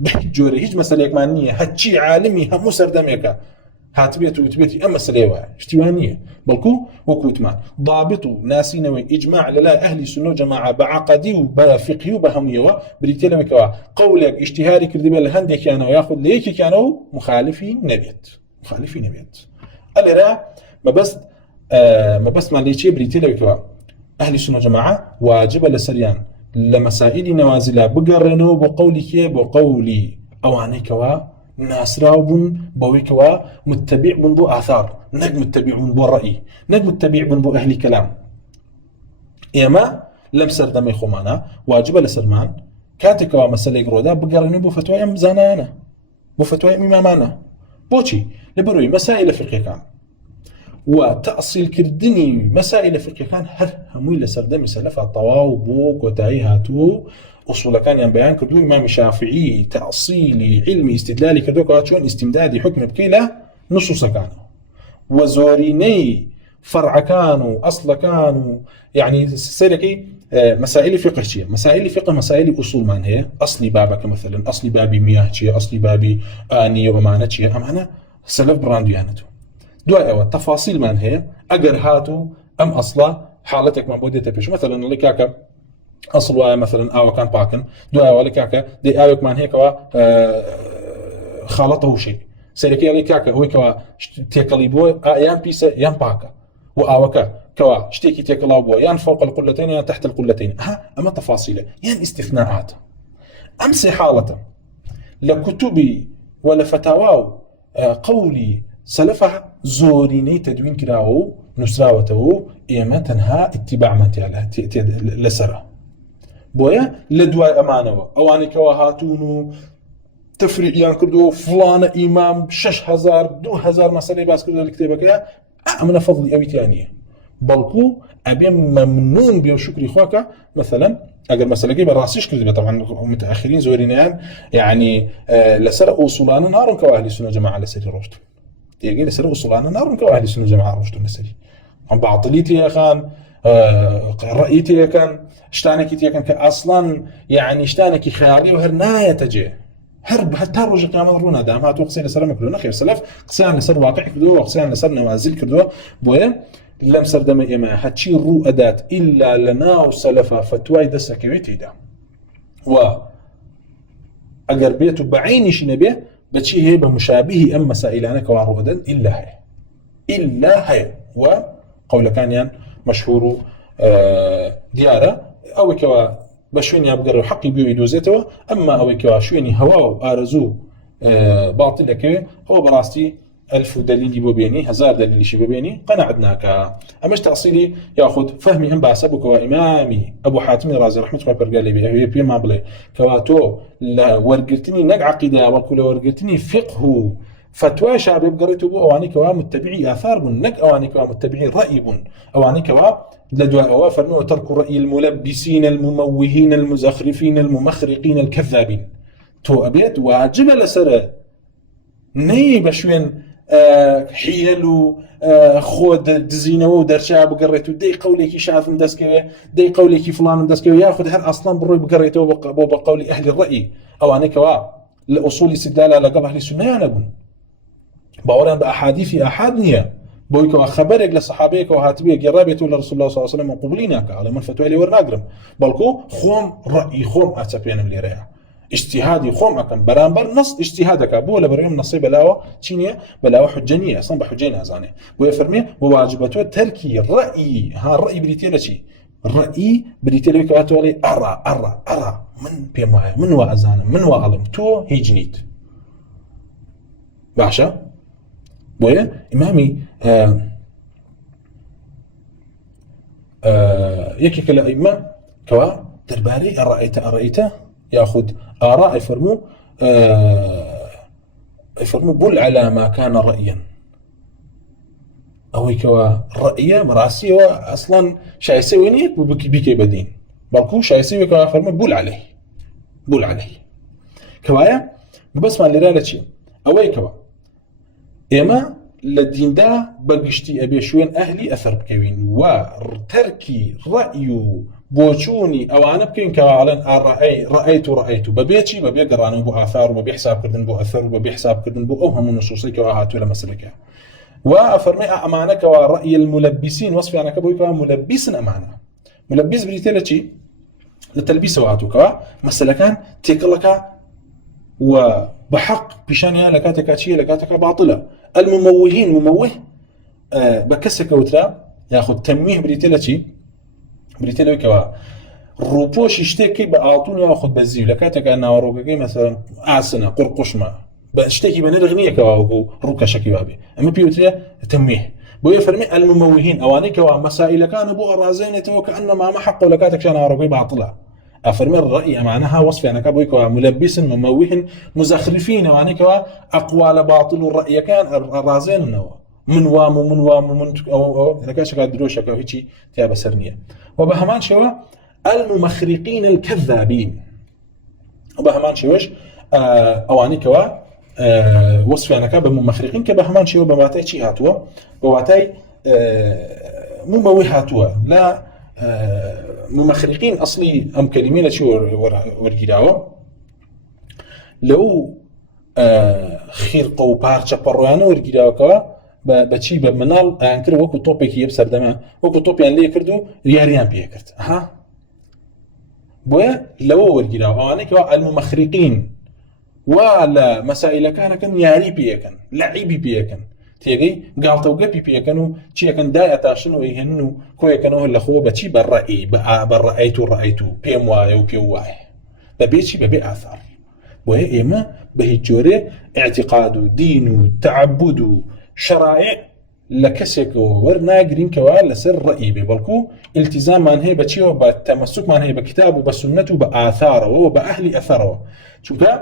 بحجوري هج مسألة يكمانية هتشي عالمي هم سردميكا هاتبيته وتبيتي أما سليوة اشتوانية بلكو وكوتمان ضابطوا ناسينوي إجماع للا أهل السنة جماعة بعقدي وبفقهي وبهمية بريتيلا مكوا قولك اشتهاري كردبي الهندي كانوا ياخذ ليك كانوا مخالفين نبيت اللي رأى ما بس ما ليشي بريتيلا مكوا أهل السنة جماعة واجب لسريان لمسائل نوازلها بقرنوا بقولي أواني كوا ناسراو بويكوا متبع بو آثار نج متبع بو الرأي نج متبع بو أهل كلام إما لم سردمي خمانا واجب لسرمان كاتكوا مسألة يقرودا بقرنوا بو فتوى أم زانانا بو فتوى إمامانا بوشي لبروي مسائل فقه كان وتأصيل كردني مسائل فقه كان هر هموي لسردمي سلفا طواو بوك وتاي هاتو أصول كان ينبيان كردو إمام الشافعي تأصيلي علمي استدلالي كردو كاتشون استمدادي حكم بكيلة نصوص كانوا وزوريني فرع كانوا أصل كانوا يعني سيركي مسائل فقه شيء مسائل أصول من هي أصلي بابك مثلا أصلي بابي مياه شيء أصلي بابي آنية ومعنى شيء أمانة سلف براندو يانتو دواء تفاصيل من هي أجر هاتو أم أصلا حالتك موجودة تبيش مثلا اللي كاكا أصل مثلا أو كان باكن دواء ولا كاكا دي أوك من هيك خالطه شيء سيركي اللي كاكا هو كوا تيكليبو يان بيسا يان باكا وأوكا كوا شتيكي تيكلابو يان فوق القلتين يان تحت القلتين أما تفاصيله يان استثناءات أمس حالته لكتبي ولا فتاوى قولي سلفها زوريني تدوين كراو نسراوته إما تنها اتباع من لسره بويا لدواء أمانة أواني كواهاتونو تفريق يان كردو فلان إمام 6000 2000 مسألة باس كردو الكتابة كيا أمنا فضلي أبي تانية بلكو أبي ممنون بيو شكري خواكا مثلا أقل مسألة كي براسيش كردو طبعا متأخرين زورينيان يعني لسر أوصلانا نارن كواهلي السنة جماعة لسري رشد يجي لسر أوصلانا نارن كواهلي السنة جماعة رشد نسري عم بعطليتي يا خان ڕەئیتەیە كان شتانێکی تێکەن کە ئەسڵەن یعنی شتانێکی خەیاڵی و هەر نایەتەجێ هەر هەتا ڕۆژی قیامەت ڕوونەدام هاتووە قسەی لەسەر مەکردو نەخێر سەلەف قسەیان لەسەر واقع کردووە قسەیان لەسەر نەوازل کردووە بۆیە لەم سەردەمە ئێمە هەچی ڕوو ئەدات ئیلا لە ناو سەلەفا فتوای دەستەکەوێت تێدا و ئەگەر بێت و بەعینیشی نەبێ بەچی هەیە بە مشابهی ئەم مەسائلانە کەوا ڕوودەن ئیلا هەیە و قەولەکانیان مەشهور و دیارە ئەوەی کەوا بە شوێنیان بگەڕێ و حەقی بێ دۆزێتەوە ئەمما ئەوەی کەوا شوێنی هەوا و ئارەزوو باڵتل دەکەوێ ئەوە بەڕاستی ألف دليل ببيني هزار دليل شي ببيني قنعدناك أمش تأصيلي ياخذ فهمي هم بحسبك وإمامي أبو حاتم الرازي رحمة الله برجالي به بي ما بلي كواتو لا ورقتني نق عقيدة وكل ورقتني فقه فتوى شعب بقريته بو أواني كوا متبعي آثار بن نق أواني كوا متبعي رأي بن أواني كوا لدوا أوافر نوع ترك رأي الملبسين المموهين المزخرفين الممخرقين الكذابين تو أبيت واجب لسر ني بشوين حيل و خود دزينه و درشا بقريتو دي قولي شاف مدسكوي دي قولي فلان مدسكوي ياخذ هر اصلا بروي بقريتو بقول اهل الراي او انا كوا الاصول استدلال على قبل اهل السنه انا بقول باوران باحاديث احادنيه بويكو خبرك لصحابيك وهاتبيك قرابيتو لرسول الله صلى الله عليه وسلم قبلينك على من فتوى لي ورناقرم بلكو خوم راي خوم اتبين اللي رايح اجتهادي خوم أكن برانبر نص اجتهادك أبوه لبريم نصيب بلاوة تشينية بلاوة حجانية أصلا بحجين أزاني ويفرمي وواجبته تركي الرأي ها الرأي بريتيلا شيء الرأي بريتيلا كواتو لي أرى من بيمايا من وأزانا من وأعلم تو هيجنيت باشا بويا إمامي يكي كلا إما كوا درباري أرأيته ياخذ آراء يفرموا بل على ما كان رأيا أو كوا رأيه مراسي هو أصلا شيء يسوي بكي بدين بلكو شيء يسوي كوا يفرموا بل عليه كوايا بس ما اللي رالتشي أو كوا إما للدين دا بقشتي أبي شوين أهلي أثر بكوين وتركي رأيه بوچوني او انا بكين كوالن رأيت ببيتي ببيقرانو بو اثار وبيحساب كردن بو اثر وبيحساب كردن بو اوهم النصوصي كواهاتو لمسلكه وافرمي امانك ورأي الملبسين وصفي انا كبوي كوا ملبس امانه ملبس بريتلتي للتلبيس واتو كوا مسلكان تيكلك وبحق بشانها لكاتك شيء لكاتك باطله المموهين مموه بكسك وترا ياخذ تمويه بريتلتي بريتلو كوا روبوش يشتكي بأعطون ياخذ بزيو لكاتك أنا وروكي مثلا عسنا قرقشما بشتكي بنرغنية كوا روكا شكي بابي أما بيوتريا تمويه بوي فرمي المموهين أواني كوا مسائل كانوا بو رازين تو كأنما ما حقوا لكاتك أنا وروكي باطلة أفرمي الرأي معناها وصف أنا كبوي كوا ملبس مموهن مزخرفين أواني كوا أقوال باطل الرأي كان رازين نوا من أو لكاش قاعد دروشك أو هيجي تيابا سرنية وبهمان شوا الممخرقين الكذابين وبهمان شوش أواني كوا وصف أنا كاب ممخرقين كبهمان شوا بواتاي شي هاتوا بواتاي مموه هاتوا لا ممخرقين أصلي أم كلمين شو ورجلاوا لو خير قو بارشة بروانو ورجلاوا كوا بچی به منال انکر وکو توپی بسردمه وکو توپی ان لیکردو ریاریان بیکرد ها بويا لو ورجلا اواني كوا الممخرقين ولا مسائل كان ياري بيكن لعيبي بيكن تيجي قالتو قبي بيكنو شي كان دايتا شنو يهنو كوي كانوا الاخوه بچی بالرأي بالرأيتو بيم واي و بي واي ببيشي ببي اثار بويا اما بهجوري اعتقاد دين تعبد شرائع لكسك ورناقرين كوا لسر رأي بلكو التزام من هي بشيء وبالتمسك من هي بكتاب وبسنة وبآثاره وبأهل أثره شوكا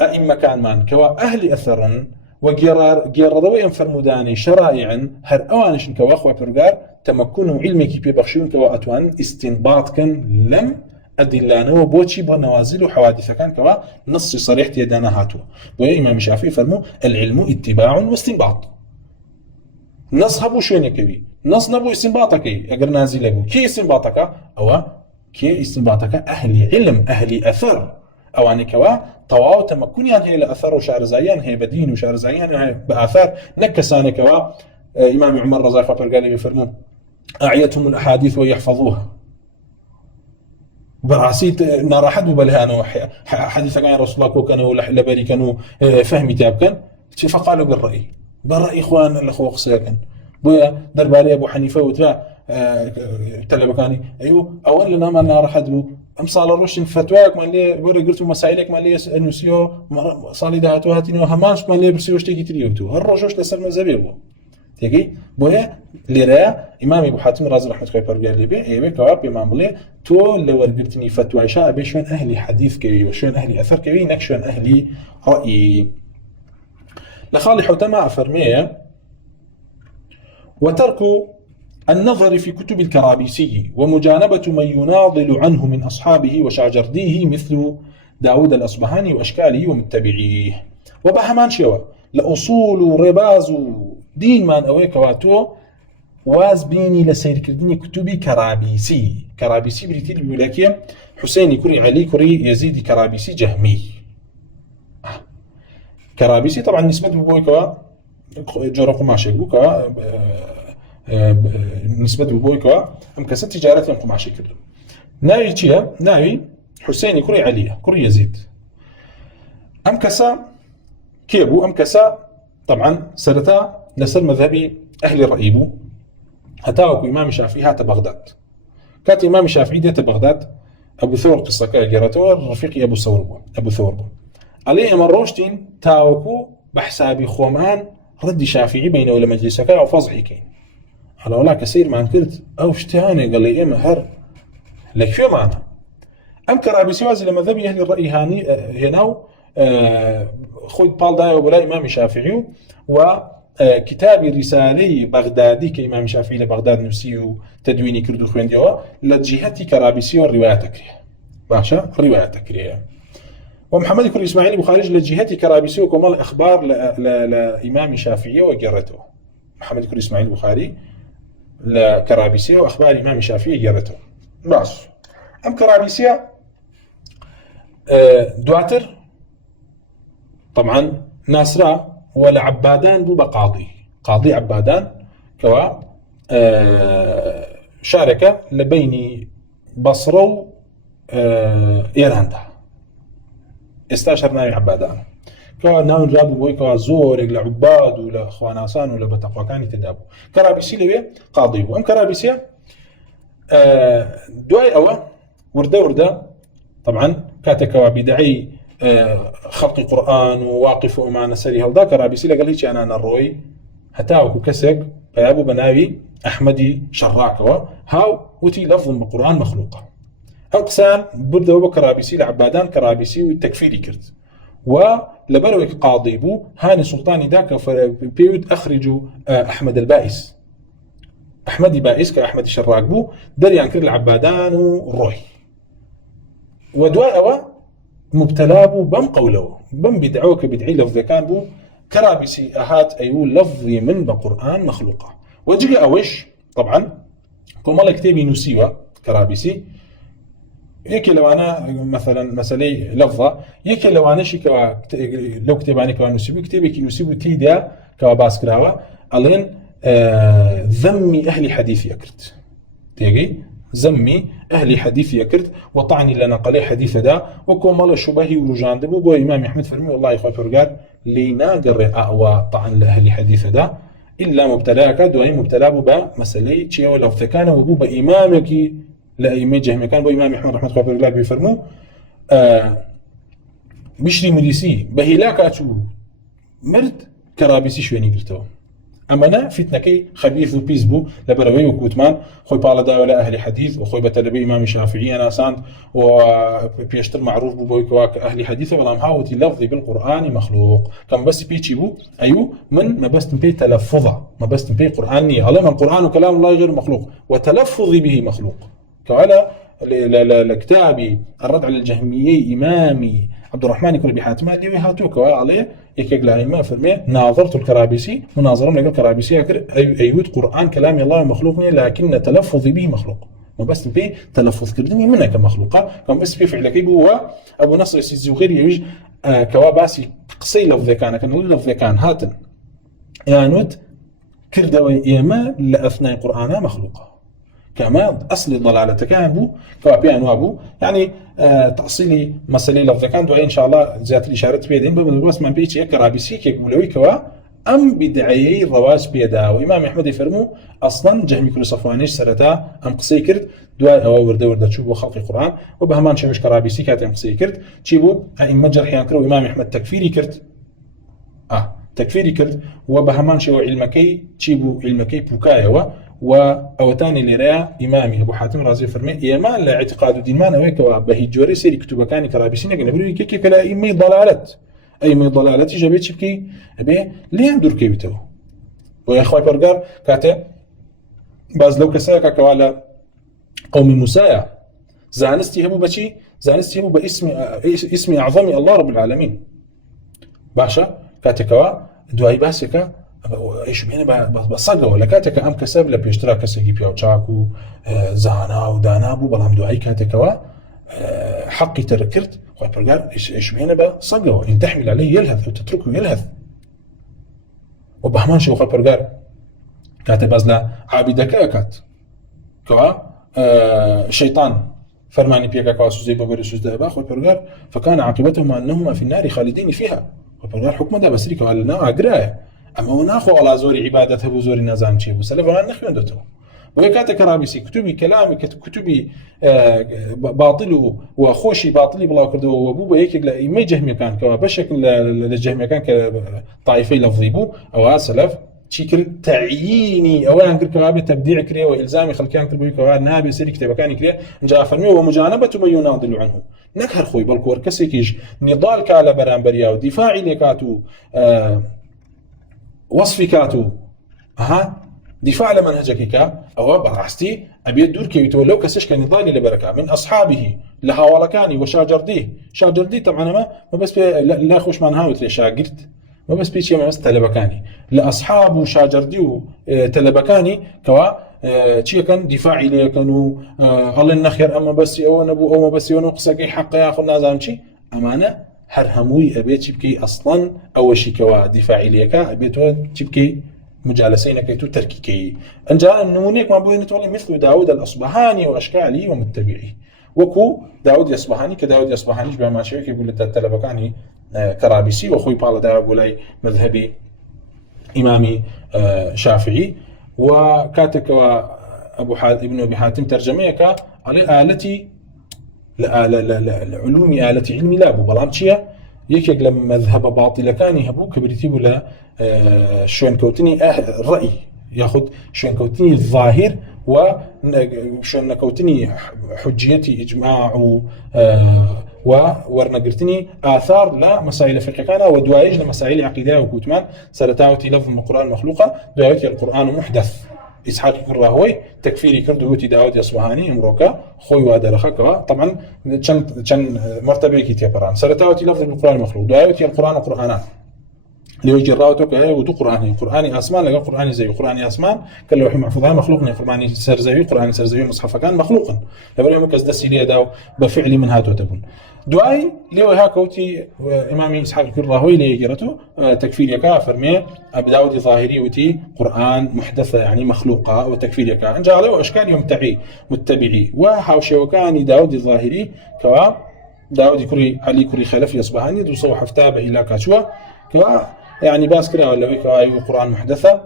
أئمة كان من كوا أهل أثرا وجرروا ينفرموداني شرائعا هر أوانش كوا أخوة برجار تمكنوا علمي كي بيبخشون كوا أتوان استنباط كان لم أدلانه وبوشي بنوازل وحوادث كان كوا نص صريح تيدانا هاتوا ويا إمام الشافعي فرموا العلم اتباع واستنباط نص هبو شوين يكوي نص نبو استنباطك اگر نازل ابو كي استنباطك او كي استنباطك اهل علم اهل اثر او اني كوا طواو تمكنيان هي الاثر وشارزايان هي بدين وشارزايان هي باثار نكسان كوا امام عمر رضي الله عنه قال لي يفرمون اعيتهم الاحاديث ويحفظوها براسيت نار حد بلهانو حديث كان رسول الله كانوا لبري كانوا فهمي تاب كان فقالوا بالراي اخوان الاخوه قساكن درباري ابو حنيفه وترى تلبكاني ايوه اول لنا ما نار حد امصال الرشد فتواك ما لي وري قلت مسائلك ما لي انسيو صالي دهاتو هاتينو هماش ما لي برسيوش تيجي تريوتو الرجوش لسر مزبيبو تيجي بويا لرا امام ابو حاتم الرازي رحمه الله عليه قال لي بي ايوه كواب امام بلي تو لو قلتني فتوى شاء بشون اهلي حديث كوي وشون اهلي اثر كوي نكشون اهلي راي لخالي حوتما افرميه وترك النظر في كتب الكرابيسي ومجانبة من يناضل عنه من أصحابه وشاجرديه مثل داود الأصبهاني وأشكاله ومتبعيه وبهمان شوا لأصول رباز دين من أويك واتو واز بيني لسير كردني كتب كرابيسي بريتيل بولاكية حسين كري علي كري يزيد كرابيسي جهمي كرابيسي طبعا نسبة بويكوا جرق ماشي بوكا نسبة بويكوا أم كسر تجارة ينقم ماشي كده ناوي تيا ناوي حسين كري علي كري يزيد أم كسا كيبو أم كسا طبعا سرتا لسر مذهبي أهل الرئيبو هتاوكو إمام الشافعي هات بغداد كات إمام الشافعي ديت بغداد أبو ثور قصة كاجرته رفيقي أبو ثور عليه مروشتين تاوكو بحسابي خومان رد شافعي بينه ولا مجلسك أو فضحي كين على ولا كثير ما انكرت أو اشتهاني قال لي إما هر لك شو معنا أم كرابيسي وازي لما ذبي أهل الرأي هاني هناو خوي بال دايو بلا إمام الشافعي وكتاب رسالي بغدادي كإمام الشافعي لبغداد نفسي تدويني كردو خوين ديوا لجهتي كرابيسي والرواية تكريه باشا الرواية تكريه ومحمد كل إسماعيلي بخارج لجهتي كرابيسي وكمال أخبار لإمام الشافعي وقرته محمد كل إسماعيل بخاري لكرابيسي وأخبار إمام الشافعي قرته بس أم كرابيسي دواتر طبعا ناسرا ولا عبادان بو قاضي عبادان كوا شارك لبين بصرة إيراندا استاشر ناوي عبادان كوا ناوي رابو بوي كوا زورق لعباد ولا خواناسان ولا بتقوكاني تدابو كرابيسي لبي قاضي بو أم كرابيسي دواي أوا وردة طبعا كاتكوا بدعي خلق القرآن وواقف ومعنا سري هالدا كرابيسي لقال هيك أنا الروي هتاوكو كسك بيابو بناوي أحمدي شراكوا هاو وتي لفظ بالقرآن مخلوقة أقسام برده وكرابيسي لعبادان كرابيسي والتكفيري كرت ولبروك قاضي بو هاني سلطاني داك بيود أخرجوا أحمد البائس أحمدي بائس كأحمد الشراك بو دريان كر العبادان والروي ودواء أوا مبتلا بو بم قوله بم بدعوك بدعي لفظ كان بو كرابيسي أهات أيو لفظي من بقرآن مخلوقة وجي أوش طبعا كما كتابي نسيوا كرابيسي يكي لو أنا مثلا مسألة لفظة يكي لو أنا شيء لو كتب عني كوا نسيبه كتابي كي نسيبه تيدا كوا باسكراوا ألين ذمي أهل حديث يكرت تيجي ذمي أهل حديث يكرت وطعني لنا قلي حديث دا وكم الله شبهي ورجان دبو بو إمام أحمد فرمي والله يخوي فرقار لينا قرر أعوى طعن لأهل حديث دا إلا مبتلاك دوائي مبتلا بو مسألة شيء ولو ثكان وبو بإمامك لا يمجه مكان بو إمام أحمد رحمة الله الله بيفرمو بشري مديسي بهلاك أتشو مرد كرابيسي شويني قرتو أما أنا فتنكي خبيث وبيزبو لبروي وكوتمان خوي بالا دا ولا أهل حديث وخوي بتلبي إمام الشافعي أنا ساند وبيشتر معروف بويكواك أهل حديث ولا مهاوتي لفظي بالقرآن مخلوق كم بس بيجي بو أيو من ما بس تنبي تلفظه ما بس تنبي قرآني علم القرآن وكلام الله غير مخلوق وتلفظي به مخلوق كعلى لكتابي الرد على الجهميي إمامي عبد الرحمن كل بحاتم اللي هاتوك عليه يكيق لائمة فرمي ناظرت الكرابيسي مناظرة لقى الكرابيسي أيود قرآن كلام الله مخلوقني لكن تلفظي به مخلوق ما بس به تلفظ كردني منها كمخلوقة كان بس في فعلك هو أبو نصر الزغيري يوج كواباسي قصي لفظ كان لفظ كان هاتن يعني كردوي إيما لأثناء القرآن مخلوقة كما أصل الضلالة كان بو كوابيان وابو يعني تأصيلي مسألة لفظ كان دعي إن شاء الله زيادة الإشارة بيدين بس من بيتي كرابيسي كيقولوي كوا أم بدعيي الرواس بيدا وإمام أحمد يفرمو أصلا جهمي كل صفوانيش سرتا أم قصي كرد دعاء أو ورده تشوفوا خلق القرآن وبهمان شوش كرابيسي كاتم قصي كرد تشيبو أئمة جرحيان كرو إمام أحمد تكفيري كرد تكفيري كرد وبهمان شو علمكي تشيبو علمكي بوكايا وأوتاني لريا إمامي أبو حاتم رازي فرمي إيمان لا اعتقاد دين ما نويك بهي جوري سيري كتب كاني كرابيسين قنبلوي كي كلا إيمي ضلالت أيمي ضلالتي جابيت شبكي أبي ليه دور كيوتو ويا أخوي برجر كاته باز لو كساكا كوالا قوم موسى زانستي هبو بشي زانستي هبو باسم أعظم الله رب العالمين باشا كاتكوا دواي باسكا ايش بينا بصقه ولا كاتك ام كسب لا بيشتراك سيجي بيو تشاكو زانا ودانابو بلام دواي كاتكوا حقي تركرت خوي برجر ايش بينا بصقه ان تحمل عليه يلهث وتتركه يلهث وبهمان شو خوي برجر كاتب بازلا عابدك كات كوا شيطان فرماني بيكا كواسو زي ببرسوس دابا خوي برجر فكان عاقبتهما انهما في النار خالدين فيها وبرجر حكم ده بسريك على نا اقرايه اما وناخو على زوري عبادته بزوري نازان شي بسلف ما نخوين دوتو ويكاتك كرابيسي كتبي كلامي كتبي باطله وخوشي باطلي بلا كردو وابو هيك لا ما جهمي كان بشكل للجهمي كان كطائفي لفظيبو او سلف شكل تعييني او ان كرابي تبديع كريه والزامي خلكان كربوي كوا نابي سيري كتاب كان كريه جاء فرمي ومجانبه ما يناضل عنه نكهر خوي بالكور كسيكيج نضال كالا برامبريا ودفاعي لكاتو وصفي كاتو دفاع لمنهجك كا او براستي ابي الدور كيتو لو كسش كان نضالي لبركه من اصحابه لهاولكاني شاجردي طبعا ما بس لا خوش من هاوت لي شاجرت ما بس بيشي ما بس تلبكاني لاصحاب وشاجردي وتلبكاني كوا شي كان دفاعي لي كانوا الله النخير اما بس او نبو او ما بس ينقصك حق ياخذ شي امانه هرهموي ابيت شبكي اصلا اول شيء كوا دفاعي ليكا ابيتو شبكي مجالسين كيتو تركيكي ان جاء النمونيك ما بين تولي مثل داود الاصبهاني واشكالي ومتبعي وكو داود الاصبهاني كداود الاصبهاني بما شيء يقول التلبكاني كرابيسي واخوي بالا داود بولاي مذهبي امامي شافعي وكاتك ابو حاتم ابن ابي حاتم ترجمه على آلتي لا العلوم آلة علمي لا بلامتشيا يكيق لما ذهب باطل كان يهبو كبريتي ولا شوين كوتني الرأي ياخذ شوين كوتني الظاهر وشوين كوتني حجيتي إجماع ورنقرتني آثار لا مسائل فقه كان ودوايج لمسائل عقيدة وكوتمان سرتاوتي لفظ القرآن مخلوقة دوايج القرآن محدث إسحاق الراهوي تكفيري كردوتي داود يصبهاني امروكا خوي وادرخك طبعا كان مرتبه كي قرآن سرتاوتي لفظ القرآن المخلوق داوتي القرآن وقرآنات ليجي راوتك هي ودو قرآني اسمان لقى قرآني زي قرآني اسمان كاللوح محفوظها مخلوقني قرآني سرزوي قرآني سرزوي مصحف كان مخلوقا لبرهم كزدسي لي داو بفعل من هاتو تبون دعاي لو هاكوتي امامي اسحاق الراهوي لي جرته تكفير يكا فرمي ابداودي ظاهري وتي قرآن محدثه يعني مخلوقه وتكفير يكا ان جاء له اشكال متبعي وحاوشي وكان داودي ظاهري كوا داودي كري علي كري خلف يصبحاني دو صوح فتابه الى كاشوا كوا يعني باسكرا ولا كوا قرآن محدثه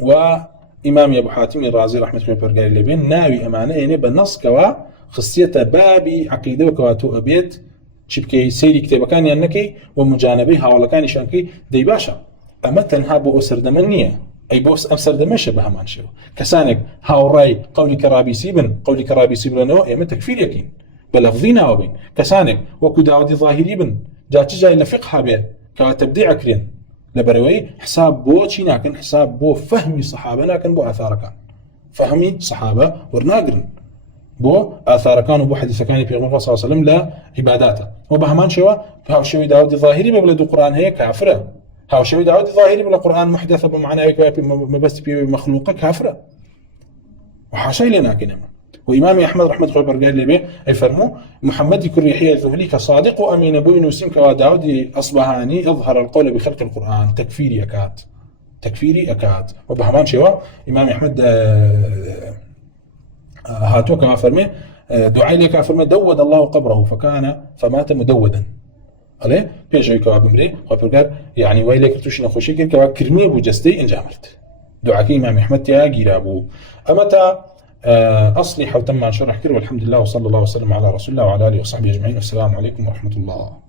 وامام ابو حاتم الرازي رحمه الله برجال اللي بين ناوي امانه يعني بالنص كوا خصيته بابي عقيده وكواتو ابيت شبكي سيري كتاب كان ينكي ومجانبي هاولا كان شانكي دي باشا اما تنها بو سردمنيه اي بوس ام سردمشه بهمان شو كسانك هاوراي قولي كرابيسي بن نو اما تكفير يقين بلفظينا وبين كسانك وكو داودي ظاهري بن جات جاي لفقها به كتبديع كرين لبروي حساب بو تشينا كان حساب بو فهمي صحابه لكن بو اثار كان فهمي صحابه ورناقرن بو آثار كانوا بو حديث كان في غمر صلى الله عليه وسلم لا عباداته وبهمان شوا فهو شوي داود ظاهري ببلد القرآن هي كافرة هاو شوي داود ظاهري بلا قرآن محدثة بمعنى ما بس بمخلوقة كافرة وحاشا لنا كنما وإمام أحمد رحمة الله قال لي به أي فرمو محمد كل يحيى الذهلي كصادق وأمين أبو نسيم كداود أصبهاني أظهر القول بخلق القرآن تكفيري أكاد وبهمان شوا إمام أحمد هاتو كما فرمي دعاء لك فرمي دود الله قبره فمات مدودا عليه بيجي كوا بمري خبر يعني ويلك توش نخوشي كوا كرمي ابو جستي انجامرت دعاء امام احمد يا غيرابو امتى اصلح وتم شرح كده والحمد لله وصلى الله وسلم على رسول الله وعلى اله وصحبه اجمعين والسلام عليكم ورحمه الله.